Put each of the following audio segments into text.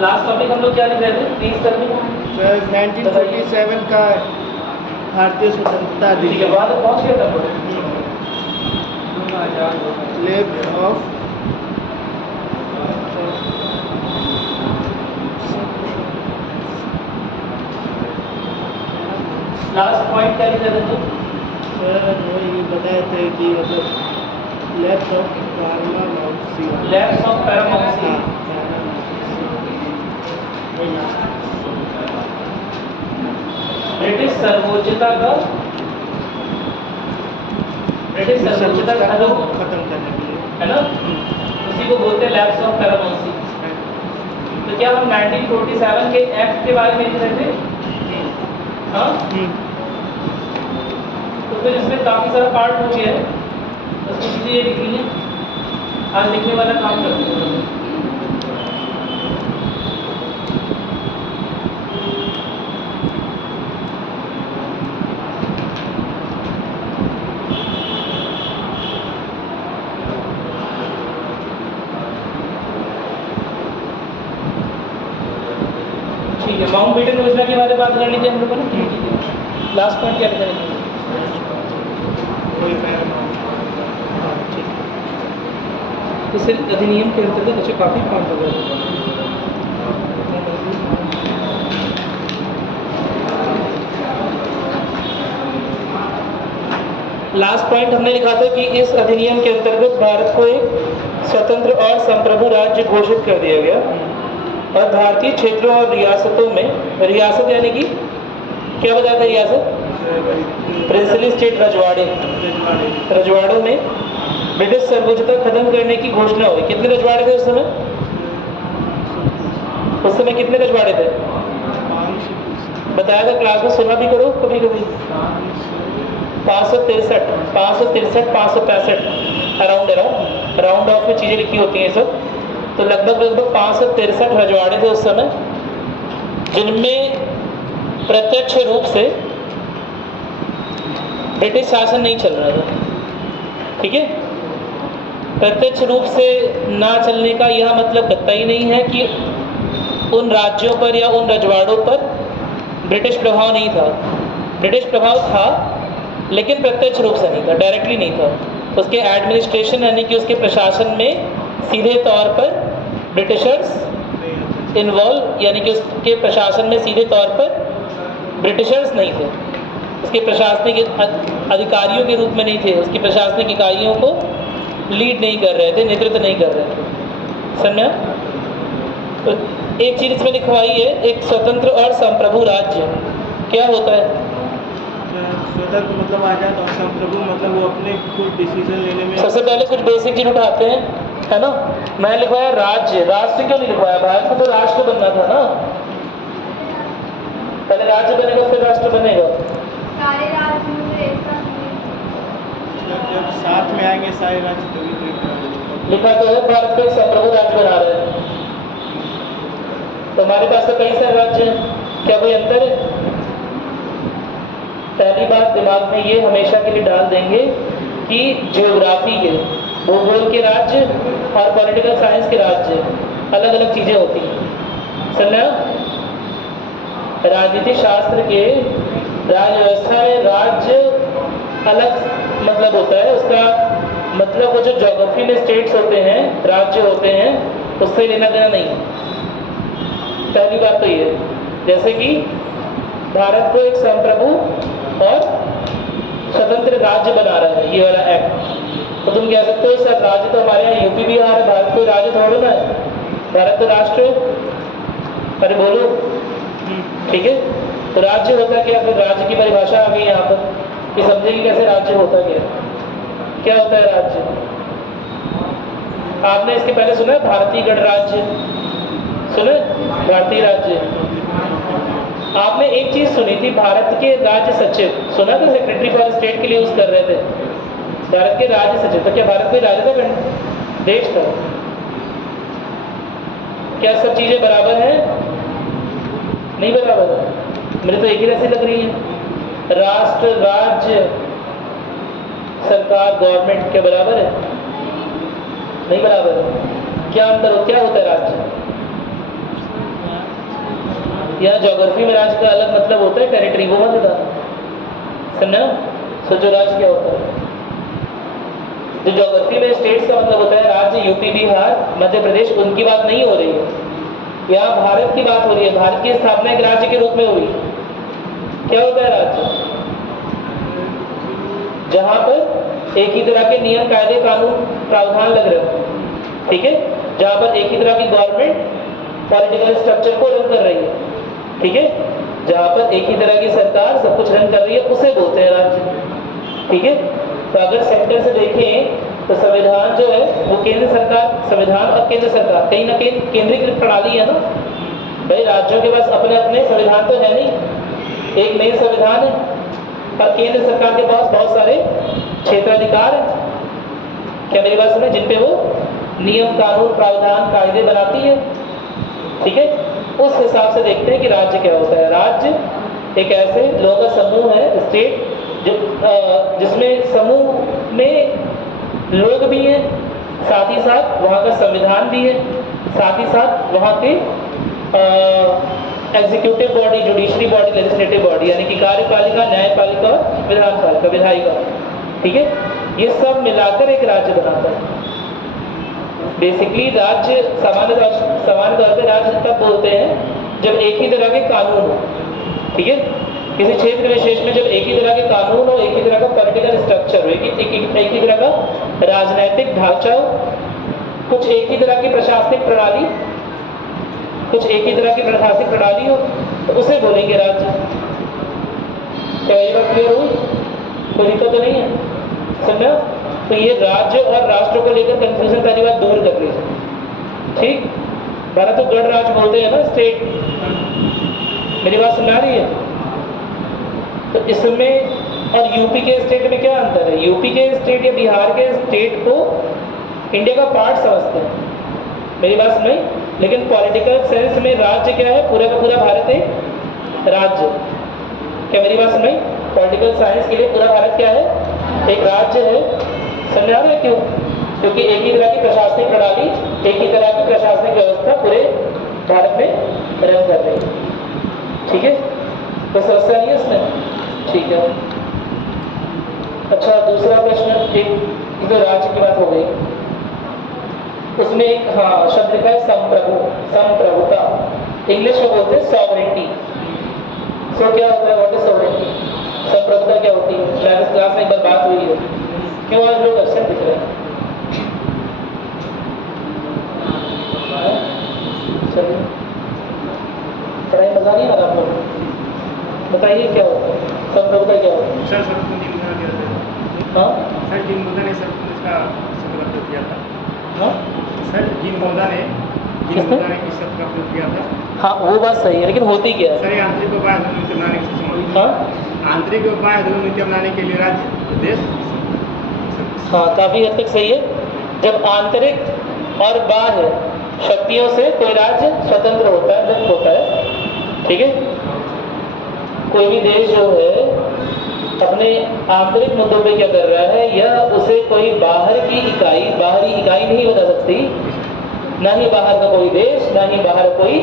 Last topic हम लोग क्या लिख रहे थे? Please tell me. सर 1947 का भारतीय स्वतंत्रता ठीक है, दिवस। वहाँ तक पहुँच गया था। फ्लैग ऑफ लास्ट पॉइंट क्या लिख रहे थे तुम? सर वो ये बताए थे कि मतलब lapse of paramountcy. Lapse of paramountcy. British सर्वोच्चता का खत्म करने के लिए, है ना, उसी को बोलते हैं लैब्स ऑफ पैरामाउंसी। तो क्या हम 1947 के एक्ट के बारे में लिख रहे थे? हाँ, तो फिर इसमें काफ़ी सारा पार्ट हो गया है, बस कुछ चीज़ें ये लिखनी है, आज लिखने वाला काम करते हैं। ठीक है, माउंटबेटन योजना के बारे में बात कर लीजिए हम लोगों ने। लास्ट पॉइंट क्या करेंगे? इस अधिनियम के अंतर्गत अच्छा काफ़ी काम हो गया। लास्ट पॉइंट हमने लिखा था कि इस अधिनियम के अंतर्गत भारत को एक स्वतंत्र और संप्रभु राज्य घोषित कर दिया गया और भारतीय क्षेत्रों और रियासतों में, रियासत यानी कि क्या बताया था? रियासत प्रिंसली स्टेट, रजवाड़ों में ब्रिटिश सर्वोच्चता खत्म करने की घोषणा हुई। कितने रजवाड़े थे उस समय? उस समय कितने रजवाड़े थे? बताया था क्लास में, सुना भी करो कभी कभी। 563, 565 राउंड ऑफ में चीज़ें लिखी होती हैं सब। तो लगभग 563 रजवाड़े थे उस समय, जिनमें प्रत्यक्ष रूप से ब्रिटिश शासन नहीं चल रहा था। ठीक है, प्रत्यक्ष रूप से ना चलने का यह मतलब कतई नहीं है कि उन राज्यों पर या उन रजवाड़ों पर ब्रिटिश प्रभाव नहीं था। ब्रिटिश प्रभाव था, लेकिन प्रत्यक्ष रूप से नहीं था, डायरेक्टली नहीं था। उसके एडमिनिस्ट्रेशन यानी कि उसके प्रशासन में सीधे तौर पर ब्रिटिशर्स इन्वॉल्व, यानी कि उसके प्रशासन में सीधे तौर पर ब्रिटिशर्स नहीं थे। उसके प्रशासनिक अधिकारियों के रूप में नहीं थे, उसकी प्रशासनिक इकाइयों को लीड नहीं कर रहे थे, नेतृत्व नहीं कर रहे थे। समझा? तो एक चीज़ इसमें लिखवाई है, एक स्वतंत्र और संप्रभु राज्य क्या होता है? स्वतंत्र मतलब आजाद और संप्रभु मतलब वो अपने खुद डिसीजन लेने में। सबसे पहले कुछ बेसिक चीज उठाते हैं, है ना। मैं लिखवाया राज्य, राष्ट्र क्यों नहीं लिखवाया? भारत को तो राष्ट्र बनना था ना, पहले राज्य बनेगा फिर राष्ट्र बनेगा। सारे राज्य जब साथ में आएंगे सारे राज्य तभी तो लिखा तो है भारत को एक संप्रभु राज्य बना रहे हैं। तो हमारे पास तो कई सारे राज्य हैं, क्या कोई अंतर है? पहली बात दिमाग में ये हमेशा के लिए डाल देंगे कि ज्योग्राफी के, भूगोल के राज्य और पॉलिटिकल साइंस के राज्य अलग अलग चीज़ें होती हैं। समझा? राजनीति शास्त्र के राज्य व्यवस्था में राज्य अलग मतलब होता है, उसका मतलब वो जो ज्योग्राफी में स्टेट्स होते हैं, राज्य होते हैं, उससे लेना देना नहीं है। पहली बात तो ये है, जैसे कि भारत को एक संप्रभु और स्वतंत्र राज्य बना रहा है ये वाला एक्ट, तो तुम कह सकते हो सर राज्य तो हमारे यहाँ यूपी बिहार है, भारत को राज्य थोड़ा ना है, भारत तो राष्ट्र है। अरे बोलो, ठीक है। तो राज्य होता क्या? फिर राज्य की परिभाषा आ गई यहाँ पर कि समझेंगे कैसे राज्य होता क्या होता है राज्य। आपने इसके पहले सुना है भारतीय गणराज्य? सुने भारतीय राज्य? आपने एक चीज सुनी थी, भारत के राज्य सचिव सुना था, सेक्रेटरी फॉर स्टेट के लिए यूज कर रहे थे, भारत के राज्य सचिव। तो क्या भारत कोई राज्य था, देश था? क्या सब चीजें बराबर हैं? नहीं बराबर है। मेरे तो एक ही जैसी लग रही है। राष्ट्र, राज्य, सरकार, गवर्नमेंट क्या बराबर है? नहीं बराबर है। क्या अंतर हो? क्या होता है राज्य? यहाँ ज्योग्राफी में राज्य का अलग मतलब होता है, टेरिटरी, वो मत बता। समझा? सोचो राज्य क्या होता है। जो ज्योग्राफी में स्टेट्स का मतलब होता है राज्य, यूपी, बिहार, मध्य प्रदेश, उनकी बात नहीं हो रही है। यहाँ भारत की बात हो रही है। भारत की स्थापना एक राज्य के रूप में हुई। क्या होता है राज्य? जहां पर एक ही तरह के नियम, कायदे, कानून, प्रावधान लग रहे हैं। ठीक है? जहां पर एक ही तरह की गवर्नमेंट पॉलिटिकल स्ट्रक्चर को रन कर रही है। ठीक है? जहां पर एक ही तरह की सरकार सब कुछ रन कर रही है, उसे बोलते हैं राज्य। ठीक है? तो अगर सेंटर से देखें तो संविधान जो है वो केंद्र सरकार, संविधान और केंद्र सरकार कहीं ना कहीं केंद्रीकृत प्रणाली है ना भाई। राज्यों के पास अपने अपने संविधान तो है नहीं, एक नई संविधान है, और केंद्र सरकार के पास बहुत सारे क्षेत्राधिकार हैं। क्या मेरी बात सुने? जिन पे वो नियम, कानून, प्रावधान, कायदे बनाती है। ठीक है? उस हिसाब से देखते हैं कि राज्य क्या होता है। राज्य एक ऐसे लोगों का समूह है, स्टेट, जिसमें समूह में लोग भी हैं, साथ ही साथ वहाँ का संविधान भी है, साथ ही साथ वहाँ के executive body, judiciary body, legislative body, यानी कि कार्यपालिका, न्यायपालिका और विधानपालिका, विधायिका। ठीक है? ये सब मिलाकर एक राज्य बनाता है। बेसिकली राज्य सामान्य तौर पर राज्य तब बोलते हैं जब एक ही तरह के कानून हो। ठीक है? किसी क्षेत्र विशेष में जब एक ही तरह के कानून हो, एक ही तरह का पॉलिटिकल स्ट्रक्चर हो, एक ही तरह का राजनीतिक ढांचा हो, कुछ एक ही तरह की प्रशासनिक प्रणाली, कुछ एक ही तरह की प्रशासनिक प्रणाली हो, तो उसे बोलेंगे राज्य। क्या ये बात क्लियर हुई? कोई दिक्कत तो नहीं है? समझा? तो ये राज्य और राष्ट्र को लेकर कंफ्यूजन पहली बात दूर कर लीजिए। ठीक? भारत तो गण राज्य बोलते हैं ना, स्टेट। मेरी बात सुन आ रही है? तो इसमें और यूपी के स्टेट में क्या अंतर है? यूपी के स्टेट या बिहार के स्टेट को इंडिया का पार्ट समझते हैं। मेरी बात सुनाई? लेकिन पॉलिटिकल सेंस में राज्य क्या है? पूरा का पूरा भारत एक राज्य। क्या मेरी बात सुनाई? पॉलिटिकल साइंस के लिए पूरा भारत क्या है? एक राज्य है। समझ आ रहा है क्यों? क्योंकि एक ही तरह की प्रशासनिक प्रणाली, एक ही तरह की प्रशासनिक व्यवस्था पूरे भारत में रन कर रही है। ठीक है? तो समस्या नहीं है इसमें? ठीक है। अच्छा, दूसरा प्रश्न, एक जो राज्य की बात हो गई, उसमें एक शब्द लिखा है संप्रभु, संप्रभुता। इंग्लिश में बोलते हैं सॉवरेनिटी। सो क्या होता है? What is sovereignty? संप्रभुता क्या होती है? शायद इस क्लास में एक बार बात हुई है। क्यों आज लोग अक्सर दिख रहे हैं? चलिए, पढ़ाई मजा नहीं आ रहा आप लोग? बताइए क्या होता है संप्रभुता? क्या होता है? सर सबको जिम्मेदार दिया था। हाँ सर जिन मुद्दा ने सब इसका संकल्प किया था। हाँ सर जिन मुद्दा ने किस सब का प्रयोग किया था। हाँ, वो बात सही है, लेकिन होती क्या है? सर ये आंतरिक उपाय नीति बनाने के संबंध। हाँ आंतरिक उपाय नीति बनाने के लिए राज्य, देश। हाँ, काफी हद तक सही है। जब आंतरिक और बाह्य शक्तियों से कोई राज्य स्वतंत्र होता है, मुक्त होता है। ठीक है? कोई भी देश जो है अपने आंतरिक मुद्दों पे क्या कर रहा है, या उसे कोई बाहरी इकाई नहीं बता सकती, ना ही बाहर का कोई देश, ना ही बाहर कोई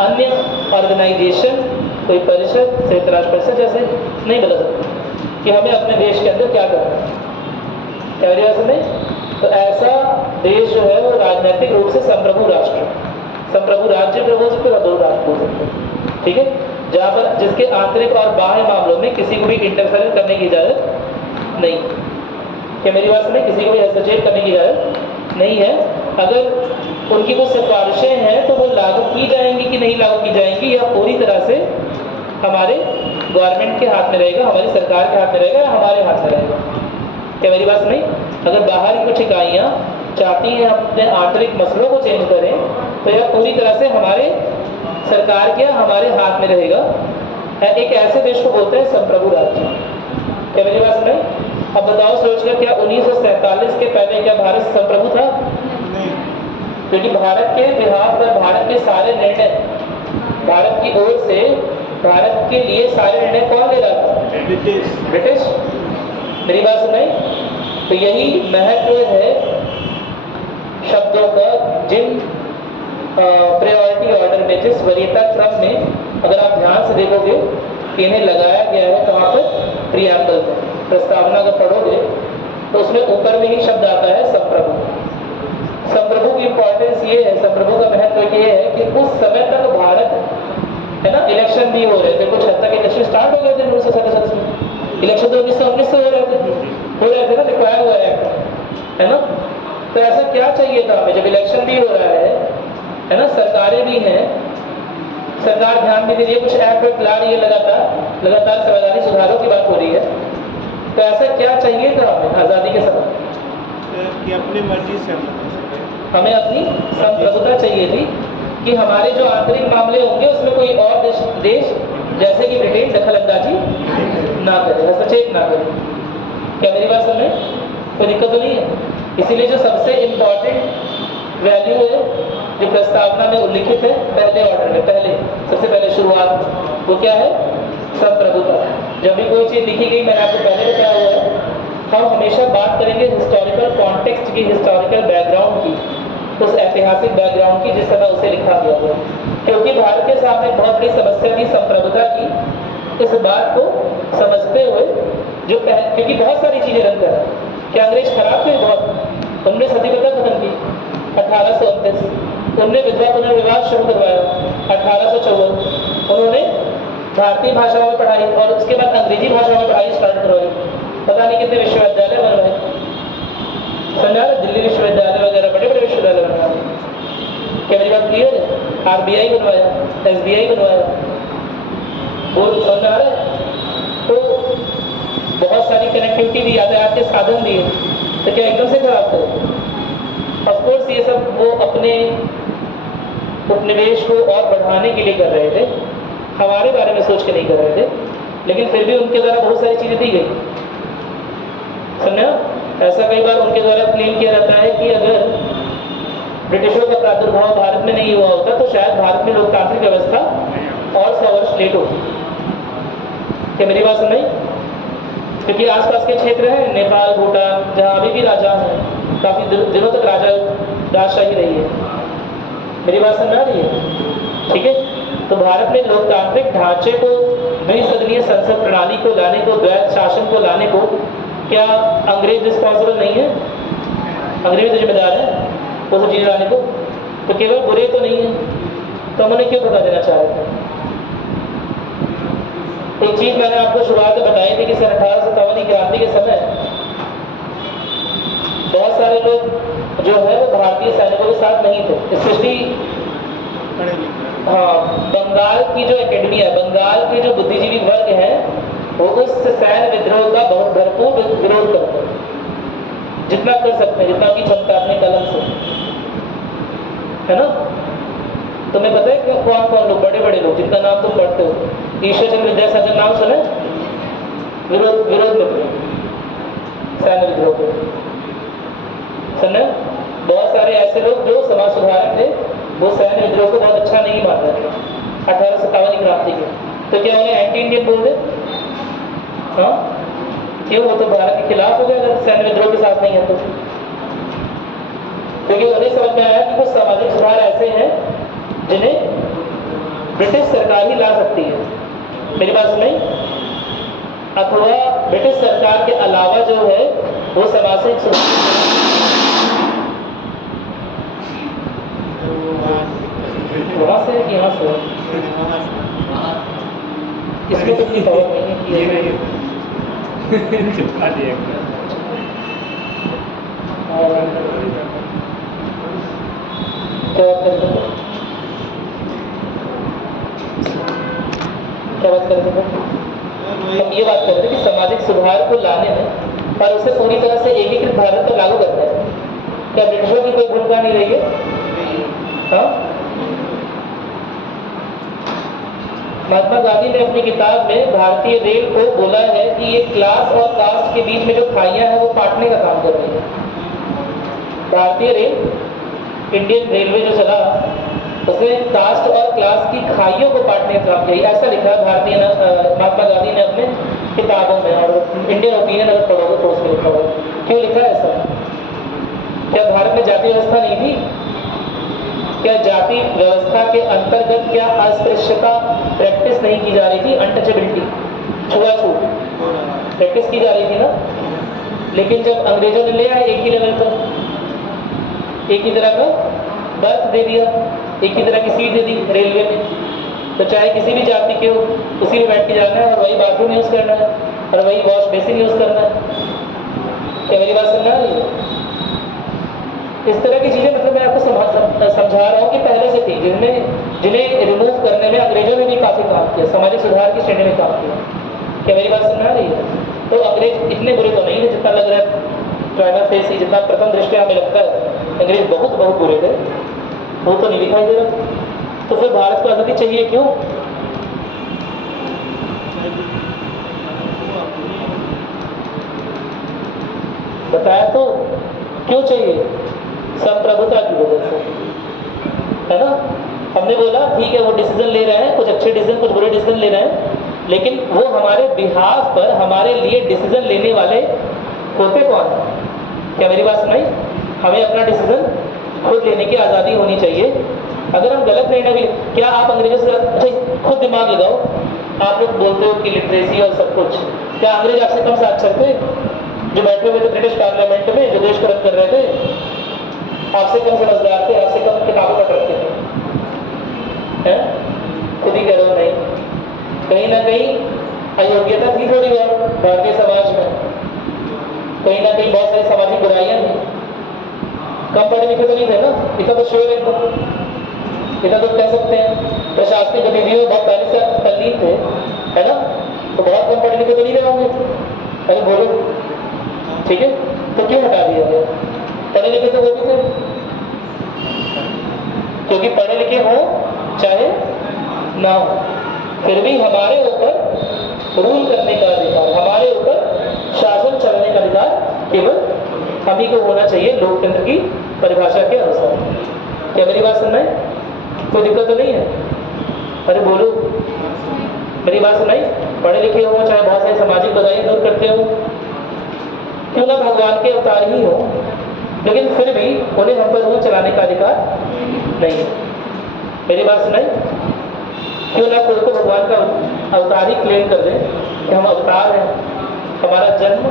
अन्य ऑर्गेनाइजेशन, कोई परिषद, संयुक्त राष्ट्र परिषद जैसे नहीं बता सकती कि हमें अपने देश के अंदर क्या करना है। क्या मेरी बात सुने? तो ऐसा देश जो है वो राजनीतिक रूप से संप्रभु राष्ट्र, संप्रभु राज्य प्रभु सकते, दो राष्ट्र बोल सकते। ठीक है? जहाँ पर जिसके आंतरिक और बाह्य मामलों में किसी को भी इंटरफेरेंस करने की इजाजत नहीं। क्या मेरी बात सुने? किसी को भी हस्तक्षेप करने की इजाजत नहीं है। अगर उनकी कुछ सिफारिशें हैं तो वो लागू की जाएंगी कि नहीं लागू की जाएंगी, या पूरी तरह से हमारे गवर्नमेंट के हाथ में रहेगा, हमारी सरकार के हाथ में रहेगा, या हमारे हाथ में रहेगा। क्या मेरी बात सुनी? अगर बाहर की कुछ इकाइयाँ चाहती हैं अपने आंतरिक मसलों को चेंज करें, तो यह पूरी तरह से हमारे सरकार के हमारे हाथ में रहेगा। एक ऐसे देश को बोलते हैं संप्रभु राज्य। क्या मेरी बात सुने? अब बताओ सोचकर, क्या 1947 के पहले क्या भारत संप्रभु था? क्योंकि भारत के बिहार पर भारत के सारे निर्णय, भारत की ओर से भारत के लिए सारे निर्णय कौन ले रहा था? ब्रिटिश। मेरी बात सुनाई? तो यही महत्व है शब्दों का, जिन प्रायोरिटी ऑर्डर में, जिस वरीयता क्रम में देखोगे कि इन्हें लगाया गया है कहाँ पर, प्रियम्बल में। प्रस्तावना अगर पढ़ोगे तो उसमें ऊपर में ही शब्द आता है संप्रभु। संप्रभु की इंपॉर्टेंस ये है, संप्रभु का महत्व ये है कि उस समय तक भारत है ना, इलेक्शन भी हो रहे थे, कुछ हद तक इलेक्शन स्टार्ट हो गए थे 1937 में। इलेक्शन तो 1919 से हो रहे थे ना, लिखवाया हुआ है ना। तो ऐसा क्या चाहिए था हमें, जब इलेक्शन भी हो रहा है ना, सरकारें भी हैं, सरकार ध्यान भी दे रही है, कुछ एक्ट ला रही है, लगातार संवैधानिक सुधारों की बात हो रही है। तो ऐसा क्या चाहिए था हमें आज़ादी के समय कि अपनी मर्जी से हमें अपनी संप्रभुता चाहिए थी कि हमारे जो आंतरिक मामले होंगे उसमें कोई और देश जैसे कि ब्रिटेन दखल अंदाजी ना करे, हस्तक्षेप ना करे। क्या मेरी बात समझ में कोई दिक्कत तो नहीं है? इसीलिए जो सबसे इम्पॉर्टेंट वैल्यू है जो प्रस्तावना में उल्लिखित है पहले ऑर्डर में, सबसे पहले शुरुआत, वो क्या है? संप्रभुता। जब भी कोई चीज़ लिखी गई, मैंने आपको पहले बताया हुआ है, हम हमेशा बात करेंगे हिस्टोरिकल कॉन्टेक्स्ट की, हिस्टोरिकल बैकग्राउंड की, उस ऐतिहासिक बैकग्राउंड की जिस समय उसे लिखा गया हो। क्योंकि भारत के सामने बहुत बड़ी समस्या थी संप्रभुता की। इस बात को समझते हुए क्योंकि बहुत सारी चीज़ें रंग कर, क्या अंग्रेज खराब थे बहुत? उन्होंने सती प्रथा खत्म की 1829, उन्होंने विधवा पुनर्विवाह शुरू करवाया 1854, उन्होंने भारतीय भाषाओं में पढ़ाई और उसके बाद अंग्रेजी भाषाओं में पढ़ाई स्टार्ट करवाई। पता नहीं कितने विश्वविद्यालय बन रहे, समझा रहे? दिल्ली विश्वविद्यालय वगैरह बड़े बड़े विश्वविद्यालय बनवाए। क्या मेरी बात क्लियर है? RBI बनवाया, SBI बनवाया, और समझ आ रहा है? तो बहुत सारी कनेक्टिविटी दी, यातायात के साधन दिए, तो क्या एकदम से खराब करें? ऑफकोर्स ये सब वो अपने उपनिवेश को और बढ़ाने के लिए कर रहे थे, हमारे बारे में सोच के नहीं कर रहे थे, लेकिन फिर भी उनके द्वारा बहुत सारी चीज़ें दी गई। समझा? ऐसा कई बार उनके द्वारा क्लेम किया जाता है कि अगर ब्रिटिशों का प्रादुर्भाव भारत में नहीं हुआ होता तो शायद भारत में लोकतांत्रिक व्यवस्था और 100 वर्ष लेट होती। क्या मेरी बात समझ? क्योंकि आसपास के क्षेत्र हैं, नेपाल, भूटान, जहाँ अभी भी राजा हैं, काफ़ी दिनों तक राजशाही रही है। मेरी बात समझ आ रही है? ठीक है। तो भारत में लोकतांत्रिक ढांचे को, द्विसदनीय संसद प्रणाली को लाने को, द्वैध शासन को लाने को क्या अंग्रेज रिस्पॉन्सिबल नहीं है? अंग्रेज तो जिम्मेदार है वो सब चीज़ लाने को। तो केवल बुरे तो नहीं है, तो हम उन्हें क्यों धोखा देना चाह रहे थे? एक चीज़ मैंने आपको शुरुआत में बताई थी कि सन 1857 की क्रांति के समय बहुत सारे लोग जो है वो भारतीय सैनिकों के साथ नहीं थे, स्पेशली बंगाल की जो एकेडमी है, बंगाल के जो बुद्धिजीवी वर्ग हैं, वो उस सैन्य विद्रोह का बहुत भरपूर विरोध करते हैं, जितना कर सकते हैं, जितना उनकी क्षमता अपने कलम से, है ना। तुम्हें पता है कि कौन कौन लोग, बड़े बड़े लोग जिनका नाम तुम पढ़ते हो, ईश्वर चंद्र विद्यासागर नाम सुने? विरोध में थे सैन्य विद्रोह के, सुने? बहुत सारे ऐसे लोग जो समाज सुधारक थे, वो सैन्य विद्रोह को बहुत अच्छा नहीं मान रहे थे 1857 की क्रांति के। तो क्या उन्हें एंटी इंडियन बोल दे? हाँ, क्यों? वो तो भारत के खिलाफ हो गया अगर सैन्य विद्रोह के साथ नहीं है तो। क्योंकि उन्हें समझ में आया कि कुछ सामाजिक सुधार ऐसे हैं जिन्हें ब्रिटिश सरकार ही ला सकती है। मेरी बात सुनाई? अथवा ब्रिटिश सरकार के अलावा जो है वो सामाजिक सुधार, वहाँ से कि यहाँ से, इसमें तो कोई पावर नहीं है कि चिपका दिया। क्या बात कर रहे थे? हम ये बात कर रहे थे कि सामाजिक सुधार को लाने में और उसे पूरी तरह से एकीकृत भारत पर लागू करना है। क्या ब्रिटिशों की कोई भूमिका नहीं रही है? हाँ, महात्मा गांधी ने अपनी किताब में भारतीय रेल को बोला है कि ये क्लास और कास्ट के बीच में जो खाइयां हैं वो काटने का काम कर रही है। भारतीय रेल, इंडियन रेलवे जो चला, उसने कास्ट और क्लास की खाइयों को काटने का काम किया, ऐसा लिखा है महात्मा गांधी ने अपने किताबों में। और इंडियन ओपिनियन अगर पढ़ोगे तो उसमें लिखा होगा। क्यों लिखा है ऐसा? क्या भारत में जाति व्यवस्था नहीं थी? क्या जाति व्यवस्था के अंतर्गत क्या अस्पृश्यता प्रैक्टिस नहीं की जा रही थी? अनटचेबिलिटी, छुआछूत प्रैक्टिस की जा रही थी ना। लेकिन जब अंग्रेजों ने ले आए एक ही लेवल पर, एक ही तरह का बर्थ दे दिया, एक ही तरह की सीट दे दी रेलवे में, तो चाहे किसी भी जाति के हो उसी में बैठ के जाना है और वही बाथरूम यूज़ करना है और वही वॉश बेसिन यूज़ करना है। क्या मेरी बात समझ आ रही है? इस तरह की चीज़ें मतलब मैं आपको समझा रहा हूँ कि पहले से थी, जिन्हें रिमूव करने में अंग्रेजों ने भी काफ़ी काम किया, सामाजिक सुधार की श्रेणी में काम किया। क्या मेरी बात समझ आ रही है? तो अंग्रेज इतने बुरे तो नहीं थे जितना लग रहा है प्राइमा फेसी, जितना प्रथम दृष्टया हमें लगता है। अंग्रेज बहुत बहुत बुरे थे, वो तो नहीं दिखाई दे रहा। तो फिर भारत को आज़ादी चाहिए क्यों? बताया तो क्यों चाहिए? संप्रभुता की वजह से, है ना। हमने बोला ठीक है वो डिसीजन ले रहे हैं, कुछ अच्छे डिसीजन कुछ बुरे डिसीजन ले रहे हैं, लेकिन वो हमारे बिहाफ पर हमारे लिए डिसीजन लेने वाले होते कौन? क्या मेरी बात सुनाई? हमें अपना डिसीजन खुद लेने की आज़ादी होनी चाहिए। अगर हम गलत निर्णय भी, क्या आप अंग्रेजों से अच्छा खुद दिमाग लगाओ, आप लोग बोलते हो कि लिटरेसी और सब कुछ, क्या अंग्रेज आपसे कम साक्षर थे जो बैठे हुए थे ब्रिटिश पार्लियामेंट में, जो देश को रन कर रहे थे? आपसे कम समझदार थे, आपसे कम किताबें पढ़ रखते थे, हैं? खुद ही कह रहे हो नहीं, कहीं ना कहीं अयोग्यता थी थोड़ी बहुत भारतीय समाज में, कहीं ना कहीं बहुत सारी सामाजिक बुराइयां थी। कम पढ़े लिखे तो नहीं थे ना, इतना तो श्योर एकदम, इतना तो कह सकते हैं। प्रशासनिक गतिविधियों में बहुत तल्लीन थे, है ना, तो बहुत कम पढ़े लिखे तो नहीं रहे होंगे। अरे बोलो, ठीक है, तो क्यों हटा दिया गया? पढ़े लिखे तो वो भी थे, क्योंकि पढ़े लिखे हो चाहे ना हो, फिर भी हमारे ऊपर रूल करने का अधिकार, हमारे ऊपर शासन चलाने का अधिकार केवल हम ही को होना चाहिए लोकतंत्र की परिभाषा के अनुसार। क्या मेरी बात सुनना है? कोई दिक्कत तो नहीं है? अरे बोलो, मेरी बात सुनाई? पढ़े लिखे हो चाहे बहुत सारी सामाजिक बुराइयां दूर करते हो, क्यों ना भगवान के अवतार ही हो, लेकिन फिर भी उन्हें हम पर रूल चलाने का अधिकार नहीं है। मेरी बात सुनाई? क्यों ना खुद को भगवान का अवतार ही क्लेम कर दें कि हम अवतार हैं, हमारा जन्म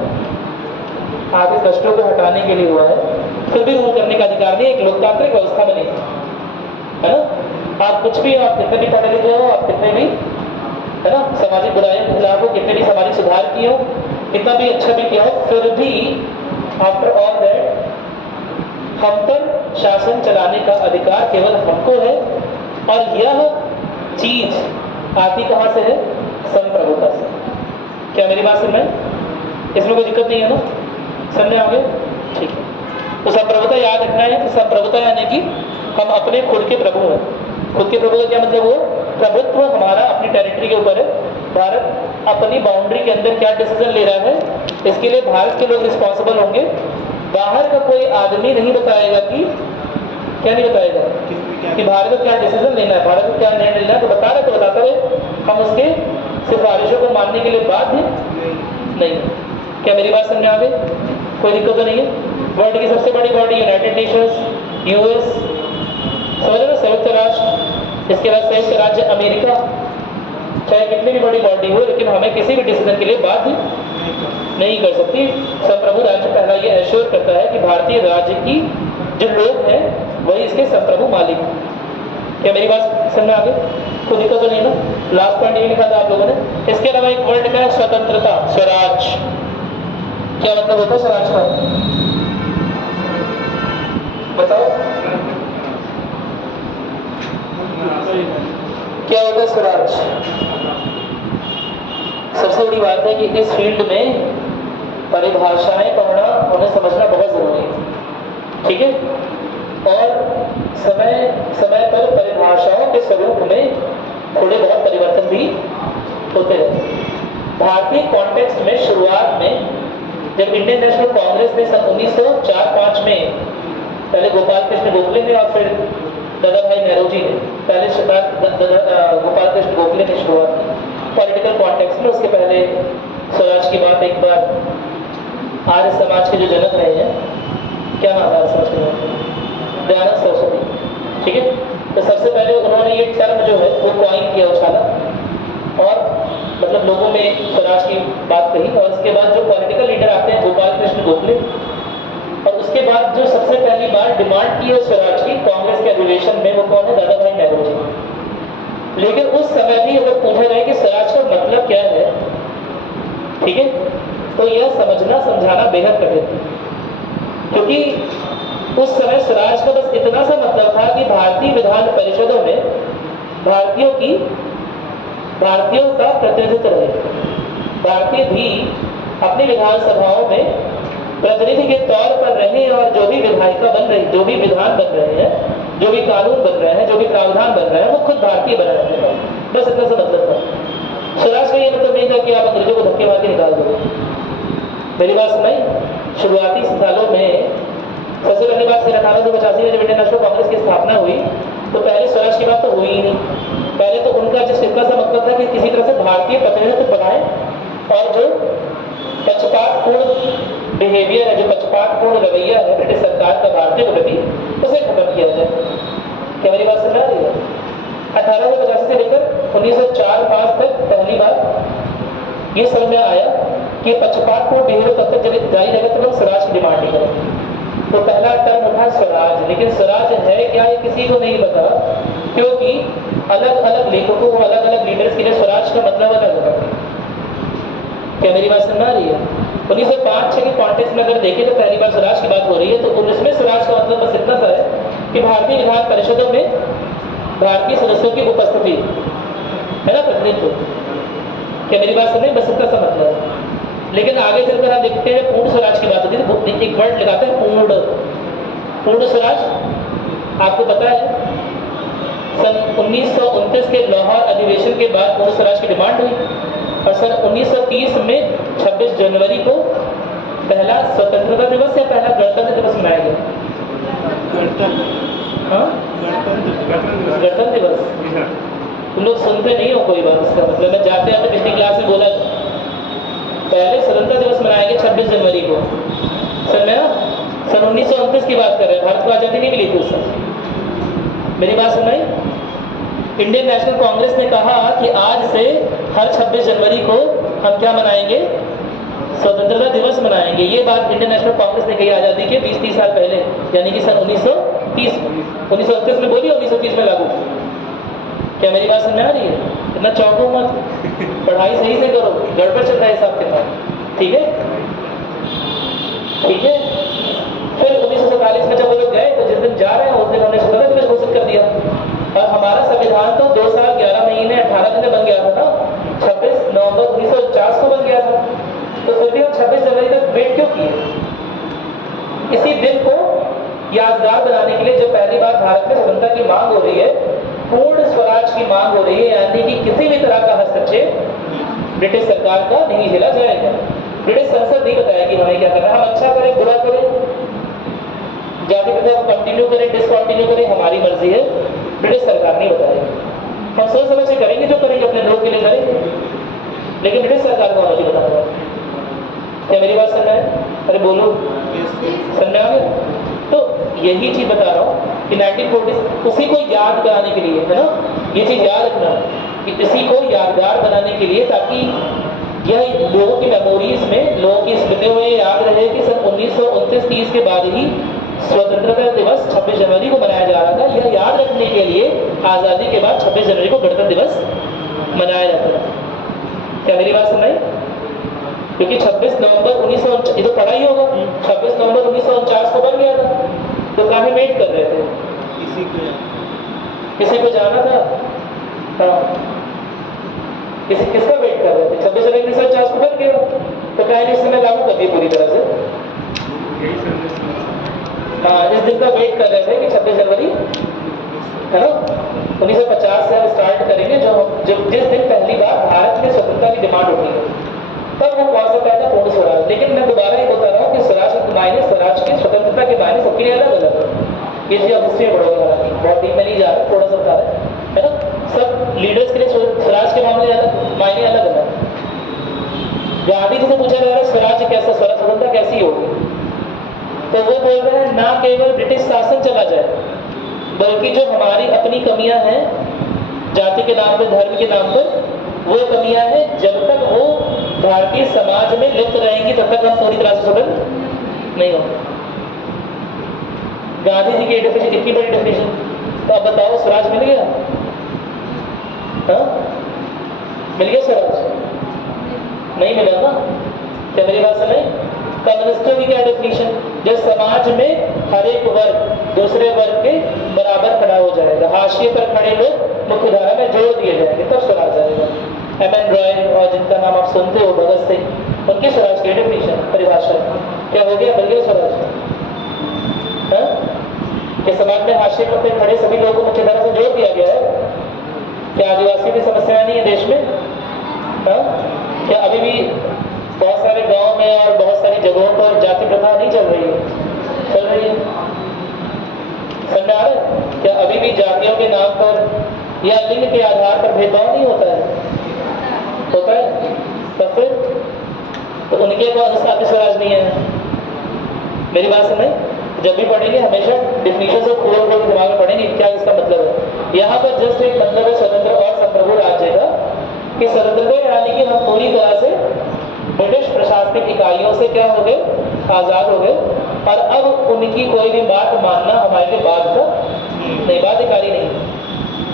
आपके कष्टों को हटाने के लिए हुआ है, फिर भी रूल करने का अधिकार नहीं। एक लोकतांत्रिक व्यवस्था बनी है ना। आप कुछ भी, आप कितने भी पढ़े लिखे हो, आप कितने भी, है ना, सामाजिक बुराइयों के खिलाफ हो, कितने भी सामाजिक सुधार किए हो, कितना भी अच्छा भी किया हो, फिर भी आफ्टर ऑल दैट हम पर शासन चलाने का अधिकार केवल हमको है। और यह चीज आती कहाँ से है? संप्रभुता से। क्या मेरी बात सुन रहे हैं? इसमें कोई दिक्कत नहीं है ना? समझ आ गए? ठीक है। तो संप्रभुता याद रखना है कि संप्रभुता यानी कि हम अपने खुद के प्रभु हैं। खुद के प्रभु का क्या मतलब? वो प्रभुत्व हमारा अपनी टेरिटरी के ऊपर है। भारत अपनी बाउंड्री के अंदर क्या डिसीजन ले रहा है, इसके लिए भारत के लोग रिस्पॉन्सिबल होंगे। बाहर का कोई आदमी नहीं बताएगा कि, क्या नहीं बताएगा कि भारत को क्या डिसीजन लेना है, भारत को क्या निर्णय लेना है। तो बता रहे तो बताता रहे, हम उसके सिफारिशों को मानने के लिए बाध्य नहीं। क्या मेरी बात समझ आ गई? कोई दिक्कत तो नहीं है? वर्ल्ड की सबसे बड़ी बॉडी यूनाइटेड नेशंस, यूएस, समझ रहे, संयुक्त राष्ट्र, इसके बाद संयुक्त राज्य अमेरिका, चाहे कितनी भी बड़ी बॉडी हो, लेकिन हमें किसी भी डिसीजन के लिए बाध्य नहीं कर सकती। संप्रभु राज्य पहला ये एश्योर करता है कि भारतीय राज्य की जो लोग हैं वही इसके संप्रभु मालिक। क्या मेरी बात समझ में आ गई? कोई दिक्कत तो नहीं ना? लास्ट पॉइंट ये लिखा था आप लोगों ने। इसके अलावा एक वर्ड का है स्वतंत्रता, स्वराज। क्या मतलब होता है स्वराज का? बताओ क्या होता है स्वराज? सबसे बड़ी बात है कि इस फील्ड में परिभाषाएं पढ़ना, उन्हें समझना बहुत जरूरी है, ठीक है। और समय समय पर परिभाषाओं के स्वरूप में थोड़े बहुत परिवर्तन भी होते हैं। भारतीय कॉन्टेक्स्ट में शुरुआत में जब इंडियन नेशनल कांग्रेस ने सन 1904-05 में, पहले गोपाल कृष्ण गोखले ने और फिर दादा भाई नेहरू जी ने, पहले गोपाल कृष्ण गोखले ने शुरुआत की पॉलिटिकल कॉन्टेक्स्ट में। उसके पहले स्वराज की बात एक बार आर्य समाज के जो जनक रहे हैं, क्या नाम है आर्य समाज के? दयानंद सरस्वती, ठीक है। स्वराज की बात कही, और उसके बाद जो पॉलिटिकल लीडर आते हैं गोपाल कृष्ण गोखले, और उसके बाद जो सबसे पहली बार डिमांड की है स्वराज की कांग्रेस के अधिवेशन में, वो कौन है? दादा भाई नेहरू जी। लेकिन उस समय भी अगर पूछा जाए कि स्वराज का मतलब क्या है, ठीक है, तो यह समझना समझाना बेहद कठिन है, क्योंकि उस समय स्वराज का बस इतना सा मतलब था कि भारतीय विधान परिषदों में भारतीयों का प्रतिनिधित्व रहे, भारतीय भी अपनी विधानसभाओं में प्रतिनिधि के तौर पर रहे, और जो भी विधायिका बन रही, जो भी विधान बन रहे हैं, जो भी कानून बन रहे हैं, जो भी प्रावधान बन रहे हैं, वो खुद भारतीय बना रहे हैं। बस इतना सा मतलब था। स्वराज का ये मतलब नहीं था कि आप अंग्रेजों को धक्के मार के निकाल दो। मेरी बात सुनाई। शुरुआती सालों में सबसे पहली बात 1885 में जब इंडियन नेशनल कांग्रेस की स्थापना हुई, तो पहले स्वराज की बात तो हुई ही नहीं। पहले तो उनका जिस इतना सा मतलब था कि किसी तरह से भारतीय प्रतिनिधित्व बढ़ाए, और जो पक्षपातपूर्ण बिहेवियर है, जो पक्षपातपूर्ण रवैया है ब्रिटिश सरकार का भारतीय के प्रति, उसे खत्म किया जाए। क्या मेरी बात समझ आ रही है? 1885 से लेकर 1904-5 तक पहली बार ये समझ में आया कि पक्षपातपूर्ण बिहेवियर तब तक जारी रहेगा तब हम स्वराज की डिमांड नहीं करेंगे। तो पहला टर्म उठा स्वराज, लेकिन स्वराज है क्या ये किसी को नहीं पता, क्योंकि अलग अलग लेखकों को, अलग अलग लीडर्स के लिए स्वराज का मतलब अलग अलग। क्या मेरी बात समझ आ रही है? 1905-6 के कॉन्टेक्स्ट में अगर देखें तो पहली बार स्वराज की बात हो रही है, तो उसमें स्वराज का मतलब बस इतना सा है कि भारतीय विधान परिषदों में भारतीय सदस्यों की उपस्थिति है ना, प्रतिनिधित्व। क्या मेरी बात समझे? बस इतना सा मतलब है। लेकिन आगे चलकर हम देखते हैं पूर्ण स्वराज की बात होती है, तो एक वर्ड लगाते हैं पूर्ण स्वराज। आपको पता है सन 1929 के लाहौर अधिवेशन के बाद पूर्ण स्वराज की डिमांड हुई, और सन 1930 में 26 जनवरी को पहला स्वतंत्रता दिवस या पहला गणतंत्र दिवस मनाया गया। गणतंत्र दिवस। तुम लोग सुनते नहीं हो कोई बात, इसका मतलब मैं जाते आते पिछली क्लास में बोला, पहले स्वतंत्रता दिवस मनाया गया 26 जनवरी को। सन 1929 की बात कर रहे हैं, भारत को आज़ादी नहीं मिली थी उस समय। मेरी बात सुन रही? इंडियन नेशनल कांग्रेस ने कहा कि आज से हर 26 जनवरी को हम क्या मनाएंगे? स्वतंत्रता दिवस मनाएंगे। ये बात इंडियन नेशनल कांग्रेस ने कही आज़ादी के 20-30 साल पहले, यानी कि सन 1929 में बोली, 1930 में लागू। क्या मेरी बात समझ में आ रही है? इतना चौंको मत, पढ़ाई सही से करो, गड़बड़ चल रहा है हिसाब के साथ, ठीक है? ठीक है। फिर 1947 में जब वो लोग गए, तो जिस दिन जा रहे हैं उस दिन हमने स्वतंत्रता दिवस घोषित कर दिया, और हमारा संविधान तो 2 साल 11 महीने 18 दिन में बन गया था ना, 26 नवंबर 1949 को बन गया था। तो फिर भी हम 26 जनवरी तक वेट क्यों किए? इसी दिन को यादगार बनाने के लिए जब पहली बार भारत में स्वतंत्रता की मांग हो रही है, पूर्ण स्वराज की मांग हो रही है, यानी कि किसी भी तरह का हस्तक्षेप ब्रिटिश सरकार का नहीं झेला जाएगा। ब्रिटिश संसद नहीं बताएगी हमें क्या करना है, हम अच्छा करें बुरा करें, जाति प्रथा को कंटिन्यू करें डिसकंटिन्यू करें, हमारी मर्जी है, ब्रिटिश सरकार नहीं बताएगी। हम सोच समझ के करेंगे, जो करेंगे अपने लोग के लिए करेंगे, लेकिन ब्रिटिश सरकार को नहीं बताएगा। क्या मेरी बात सुन रहे हैं? अरे बोलो, सुन रहे हैं? तो यही चीज बता रहा हूँ कि 1940 उसी को याद कराने के लिए, है ना, ये चीज याद रखना कि इसी को यादगार बनाने के लिए, ताकि यह लोगों की मेमोरीज में, लोगों की स्मृतियों में याद रहे कि सन 1929-30 के बाद ही स्वतंत्रता दिवस 26 जनवरी को मनाया जा रहा था। यह याद रखने के लिए आज़ादी के बाद 26 जनवरी को गणतंत्र दिवस मनाया जाता था। क्या मेरी बात सुनाई? क्योंकि 26 नवंबर 1949, ये तो पढ़ा ही होगा, 26 नवंबर 1949 को बन गया था, तो काफी वेट कर रहे थे, किसी को जाना था, हाँ, किसका वेट कर रहे थे? 26 जनवरी 1949 को बन गया, तो कहीं इस समय लागू कर दी पूरी तरह से। हाँ, इस दिन का वेट कर रहे थे कि 26 जनवरी, है ना, 1950 से हम स्टार्ट करेंगे, जब जिस दिन पहली बार भारत में स्वतंत्रता की डिमांड होती है, तब वो कौन सा पहला पूर्ण स्वराज। लेकिन मैं दोबारा ये बता रहा हूँ कि स्वराज के मायने, स्वराज की स्वतंत्रता के मायने सबके लिए अलग अलग है। ये चीज आप हिस्ट्री में पढ़ोगे, हालांकि बहुत डीप में नहीं जा रहा, थोड़ा सा बता रहे हैं, है ना। सब लीडर्स के लिए स्वराज के मामले अलग, मायने अलग अलग। गांधी जी से पूछा जा रहा है स्वराज कैसा, स्वतंत्रता कैसी होगी, तो वो बोल रहे हैं ना केवल ब्रिटिश शासन चला जाए, बल्कि जो हमारी अपनी कमियां हैं, जाति के नाम पर, धर्म के नाम पर, वो कमियां हैं, जब तक वो भारतीय समाज में लिप्त रहेंगी तब तक हम पूरी तरह से स्वतंत्र नहीं होंगे। गांधी जी की डेफिनेशन कितनी बड़ी डेफिनेशन, तो अब बताओ स्वराज मिल गया? हाँ, मिल गया स्वराज? नहीं मिला ना? क्या मेरी बात समझ? कम्युनिस्टों की क्या डेफिनेशन, जब समाज में हर एक वर्ग दूसरे वर्ग के बराबर खड़ा हो जाएगा, हाशिए पर खड़े लोग मुख्य धारा में जोड़ दिए जाएंगे, तब स्वराज आएगा। एम.एन. रॉय और जिनका नाम आप सुनते हो, भगत सिंह, उनके स्वराज की डेफिनेशन परिभाषा क्या हो गया? मिल गया स्वराज? कि समाज में हाशिए पर खड़े सभी लोगों को मुख्य धारा से जोड़ दिया गया है। क्या आदिवासी की समस्या नहीं है देश में? हाँ? क्या अभी भी बहुत सारे गांव में और बहुत सारी जगहों पर जाति प्रथा नहीं चल रही है? चल रही है। समझ आ रहा है? क्या अभी भी जातियों के नाम पर या लिंग के आधार पर भेदभाव नहीं होता है? होता है। तो फिर तो उनके को अनुसार स्वराज नहीं है। मेरी बात समझ? जब भी पढ़ेंगे हमेशा डिफिनेशन से खोल खोल दिमाग में पढ़ेंगे क्या इसका मतलब है। यहाँ पर जस्ट एक मतलब है स्वतंत्र और संप्रभु राज्य का, कि स्वतंत्रता यानी कि हम पूरी तरह से ब्रिटिश प्रशासनिक इकाइयों से क्या हो गए? आजाद हो गए, और अब उनकी कोई भी बात मानना हमारे लिए बात का नहीं, बाध्यकारी नहीं।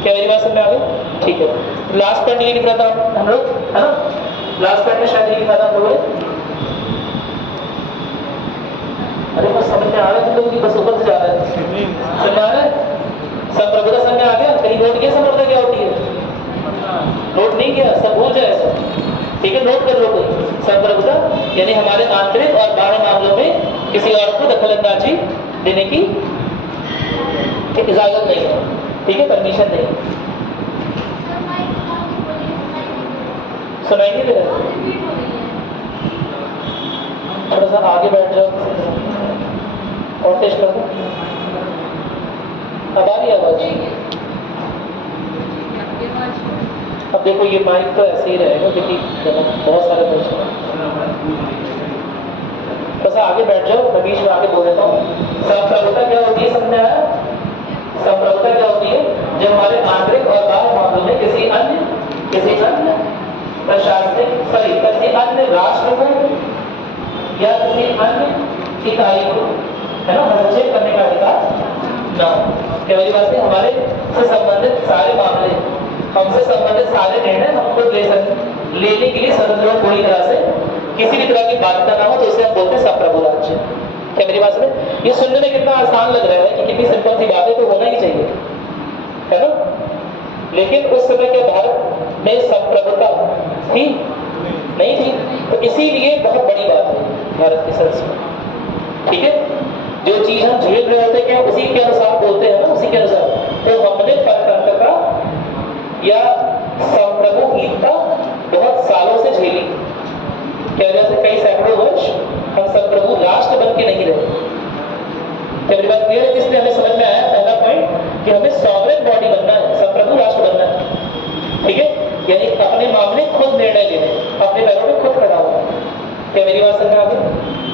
क्या मेरी बात समझ में आ गई? ठीक है। लास्ट पॉइंट ये लिखा था हम लोग, है ना? लास्ट पॉइंट में शायद ये लिखा था हम लोगों। अरे बस समझ में आ रहा है तुम लोग की, बस ऊपर से जा रहा है। समझ आ रहा है? संप्रभुता समझ में आ गया? कहीं नोट किया संप्रभुता क्या होती है? नोट नहीं किया, सब भूल जाए सब। ठीक है, नोट कर लो कोई। संप्रभुता यानी हमारे आंतरिक और बाह्य मामलों में किसी और को दखलंदाजी देने की इजाजत नहीं है। ठीक है, परमिशन नहीं। सुनाएंगे दे थोड़ा सा आगे बैठ जाओ और टेस्ट कर दो। अब आ रही है आवाज? अब देखो ये माइक तो ऐसे ही रहेगा क्योंकि बहुत सारे प्रश्न, बस आगे बैठ जाओ, मैं बीच में आगे बोल देता हूँ। संप्रभुता क्या होती है? समझ आया? संप्रभुता क्या होती है? जब हमारे आंतरिक और बाह्य मामलों में किसी अन्य प्रशासनिक किसी अन्य राष्ट्र को या किसी अन्य इकाई को, है ना, हस्तक्षेप करने का अधिकार ना हो। क्या मेरी बात है? हमारे से संबंधित सारे मामले, हमसे संबंधित सारे निर्णय हम खुद लेने के लिए स्वतंत्र हो पूरी तरह से, किसी भी तरह की बाध्यता ना हो, तो इसे हम बोलते हैं संप्रभु राज्य। क्या मेरी बात में? ये सुनने में कितना आसान लग रहा है कि कितनी सिंपल सी बात है, तो होना ही चाहिए, है ना? लेकिन उस समय के भारत में संप्रभुता थी नहीं थी, तो इसीलिए बहुत बड़ी बात है भारत की संस्कृति। ठीक है, जो चीज हम झेल रहे होते हैं उसी के अनुसार बोलते हैं ना, उसी के अनुसार। तो हमने परतंत्रता या संप्रभुहीनता बहुत सालों से झेली। क्या जैसे कई सैकड़ों वर्ष हम संप्रभु राष्ट्र बन के नहीं रहे। क्या मेरी बात क्लियर है? इसलिए हमें समझ में आया पहला पॉइंट कि हमें सॉवरेन बॉडी बनना है, संप्रभु राष्ट्र बनना है। ठीक है, यानी अपने मामले खुद निर्णय लेने, अपने पैरों पे खुद खड़ा होना। क्या मेरी बात समझ में आ गई?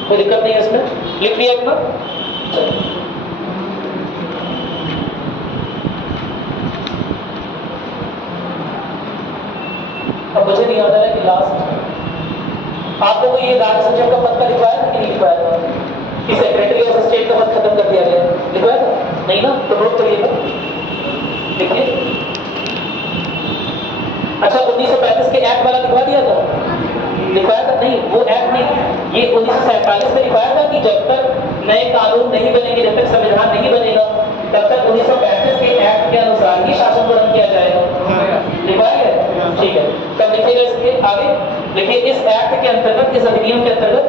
कोई दिक्कत नहीं है इसमें? लिख लिया अपना? चलो, अब मुझे नहीं याद है कि लास्ट आपको ये राज्य सचिव का पद का लिखवाया था कि नहीं लिखवाया था? कि सेक्रेटरी ऑफ स्टेट का पद खत्म कर दिया गया, लिखवाया था? नहीं ना? तो नोट करिएगा, लिखिए। अच्छा, 1935 के एक्ट वाला लिखवा दिया था? लिखवाया था? नहीं, वो एक्ट नहीं, ये 1947 में लिखवाया था कि जब तक नए कानून नहीं बनेंगे, जब तक संविधान नहीं बनेगा, तब तक 1935 के एक्ट के अनुसार ही शासन को रन किया जाएगा। लिखवाया गया? ठीक है, तब लिखिएगा इसके आगे। देखिए, इस एक्ट के अंतर्गत, इस अधिनियम के अंतर्गत,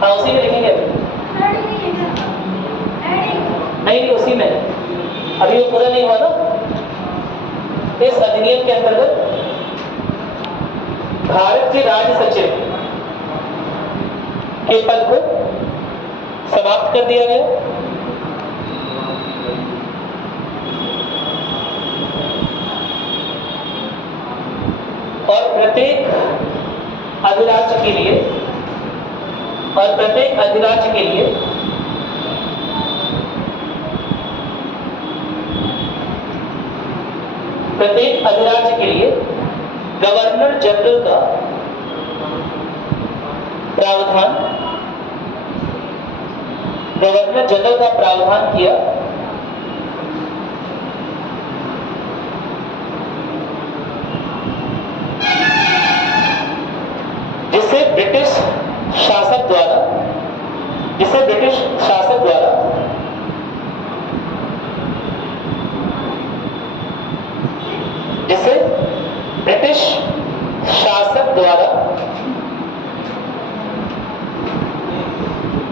हाँ उसी में लिखेंगे। नहीं, उसी में, अभी वो पूरा नहीं हुआ ना। इस अधिनियम के अंतर्गत भारत के राज्य सचिव के पद को समाप्त कर दिया गया और प्रत्येक अधिराज्य के लिए प्रत्येक अधिराज्य के लिए गवर्नर जनरल का प्रावधान, गवर्नर जनरल का प्रावधान किया जिसे ब्रिटिश शासक द्वारा, जिसे ब्रिटिश शासक द्वारा जिसे ब्रिटिश शासक द्वारा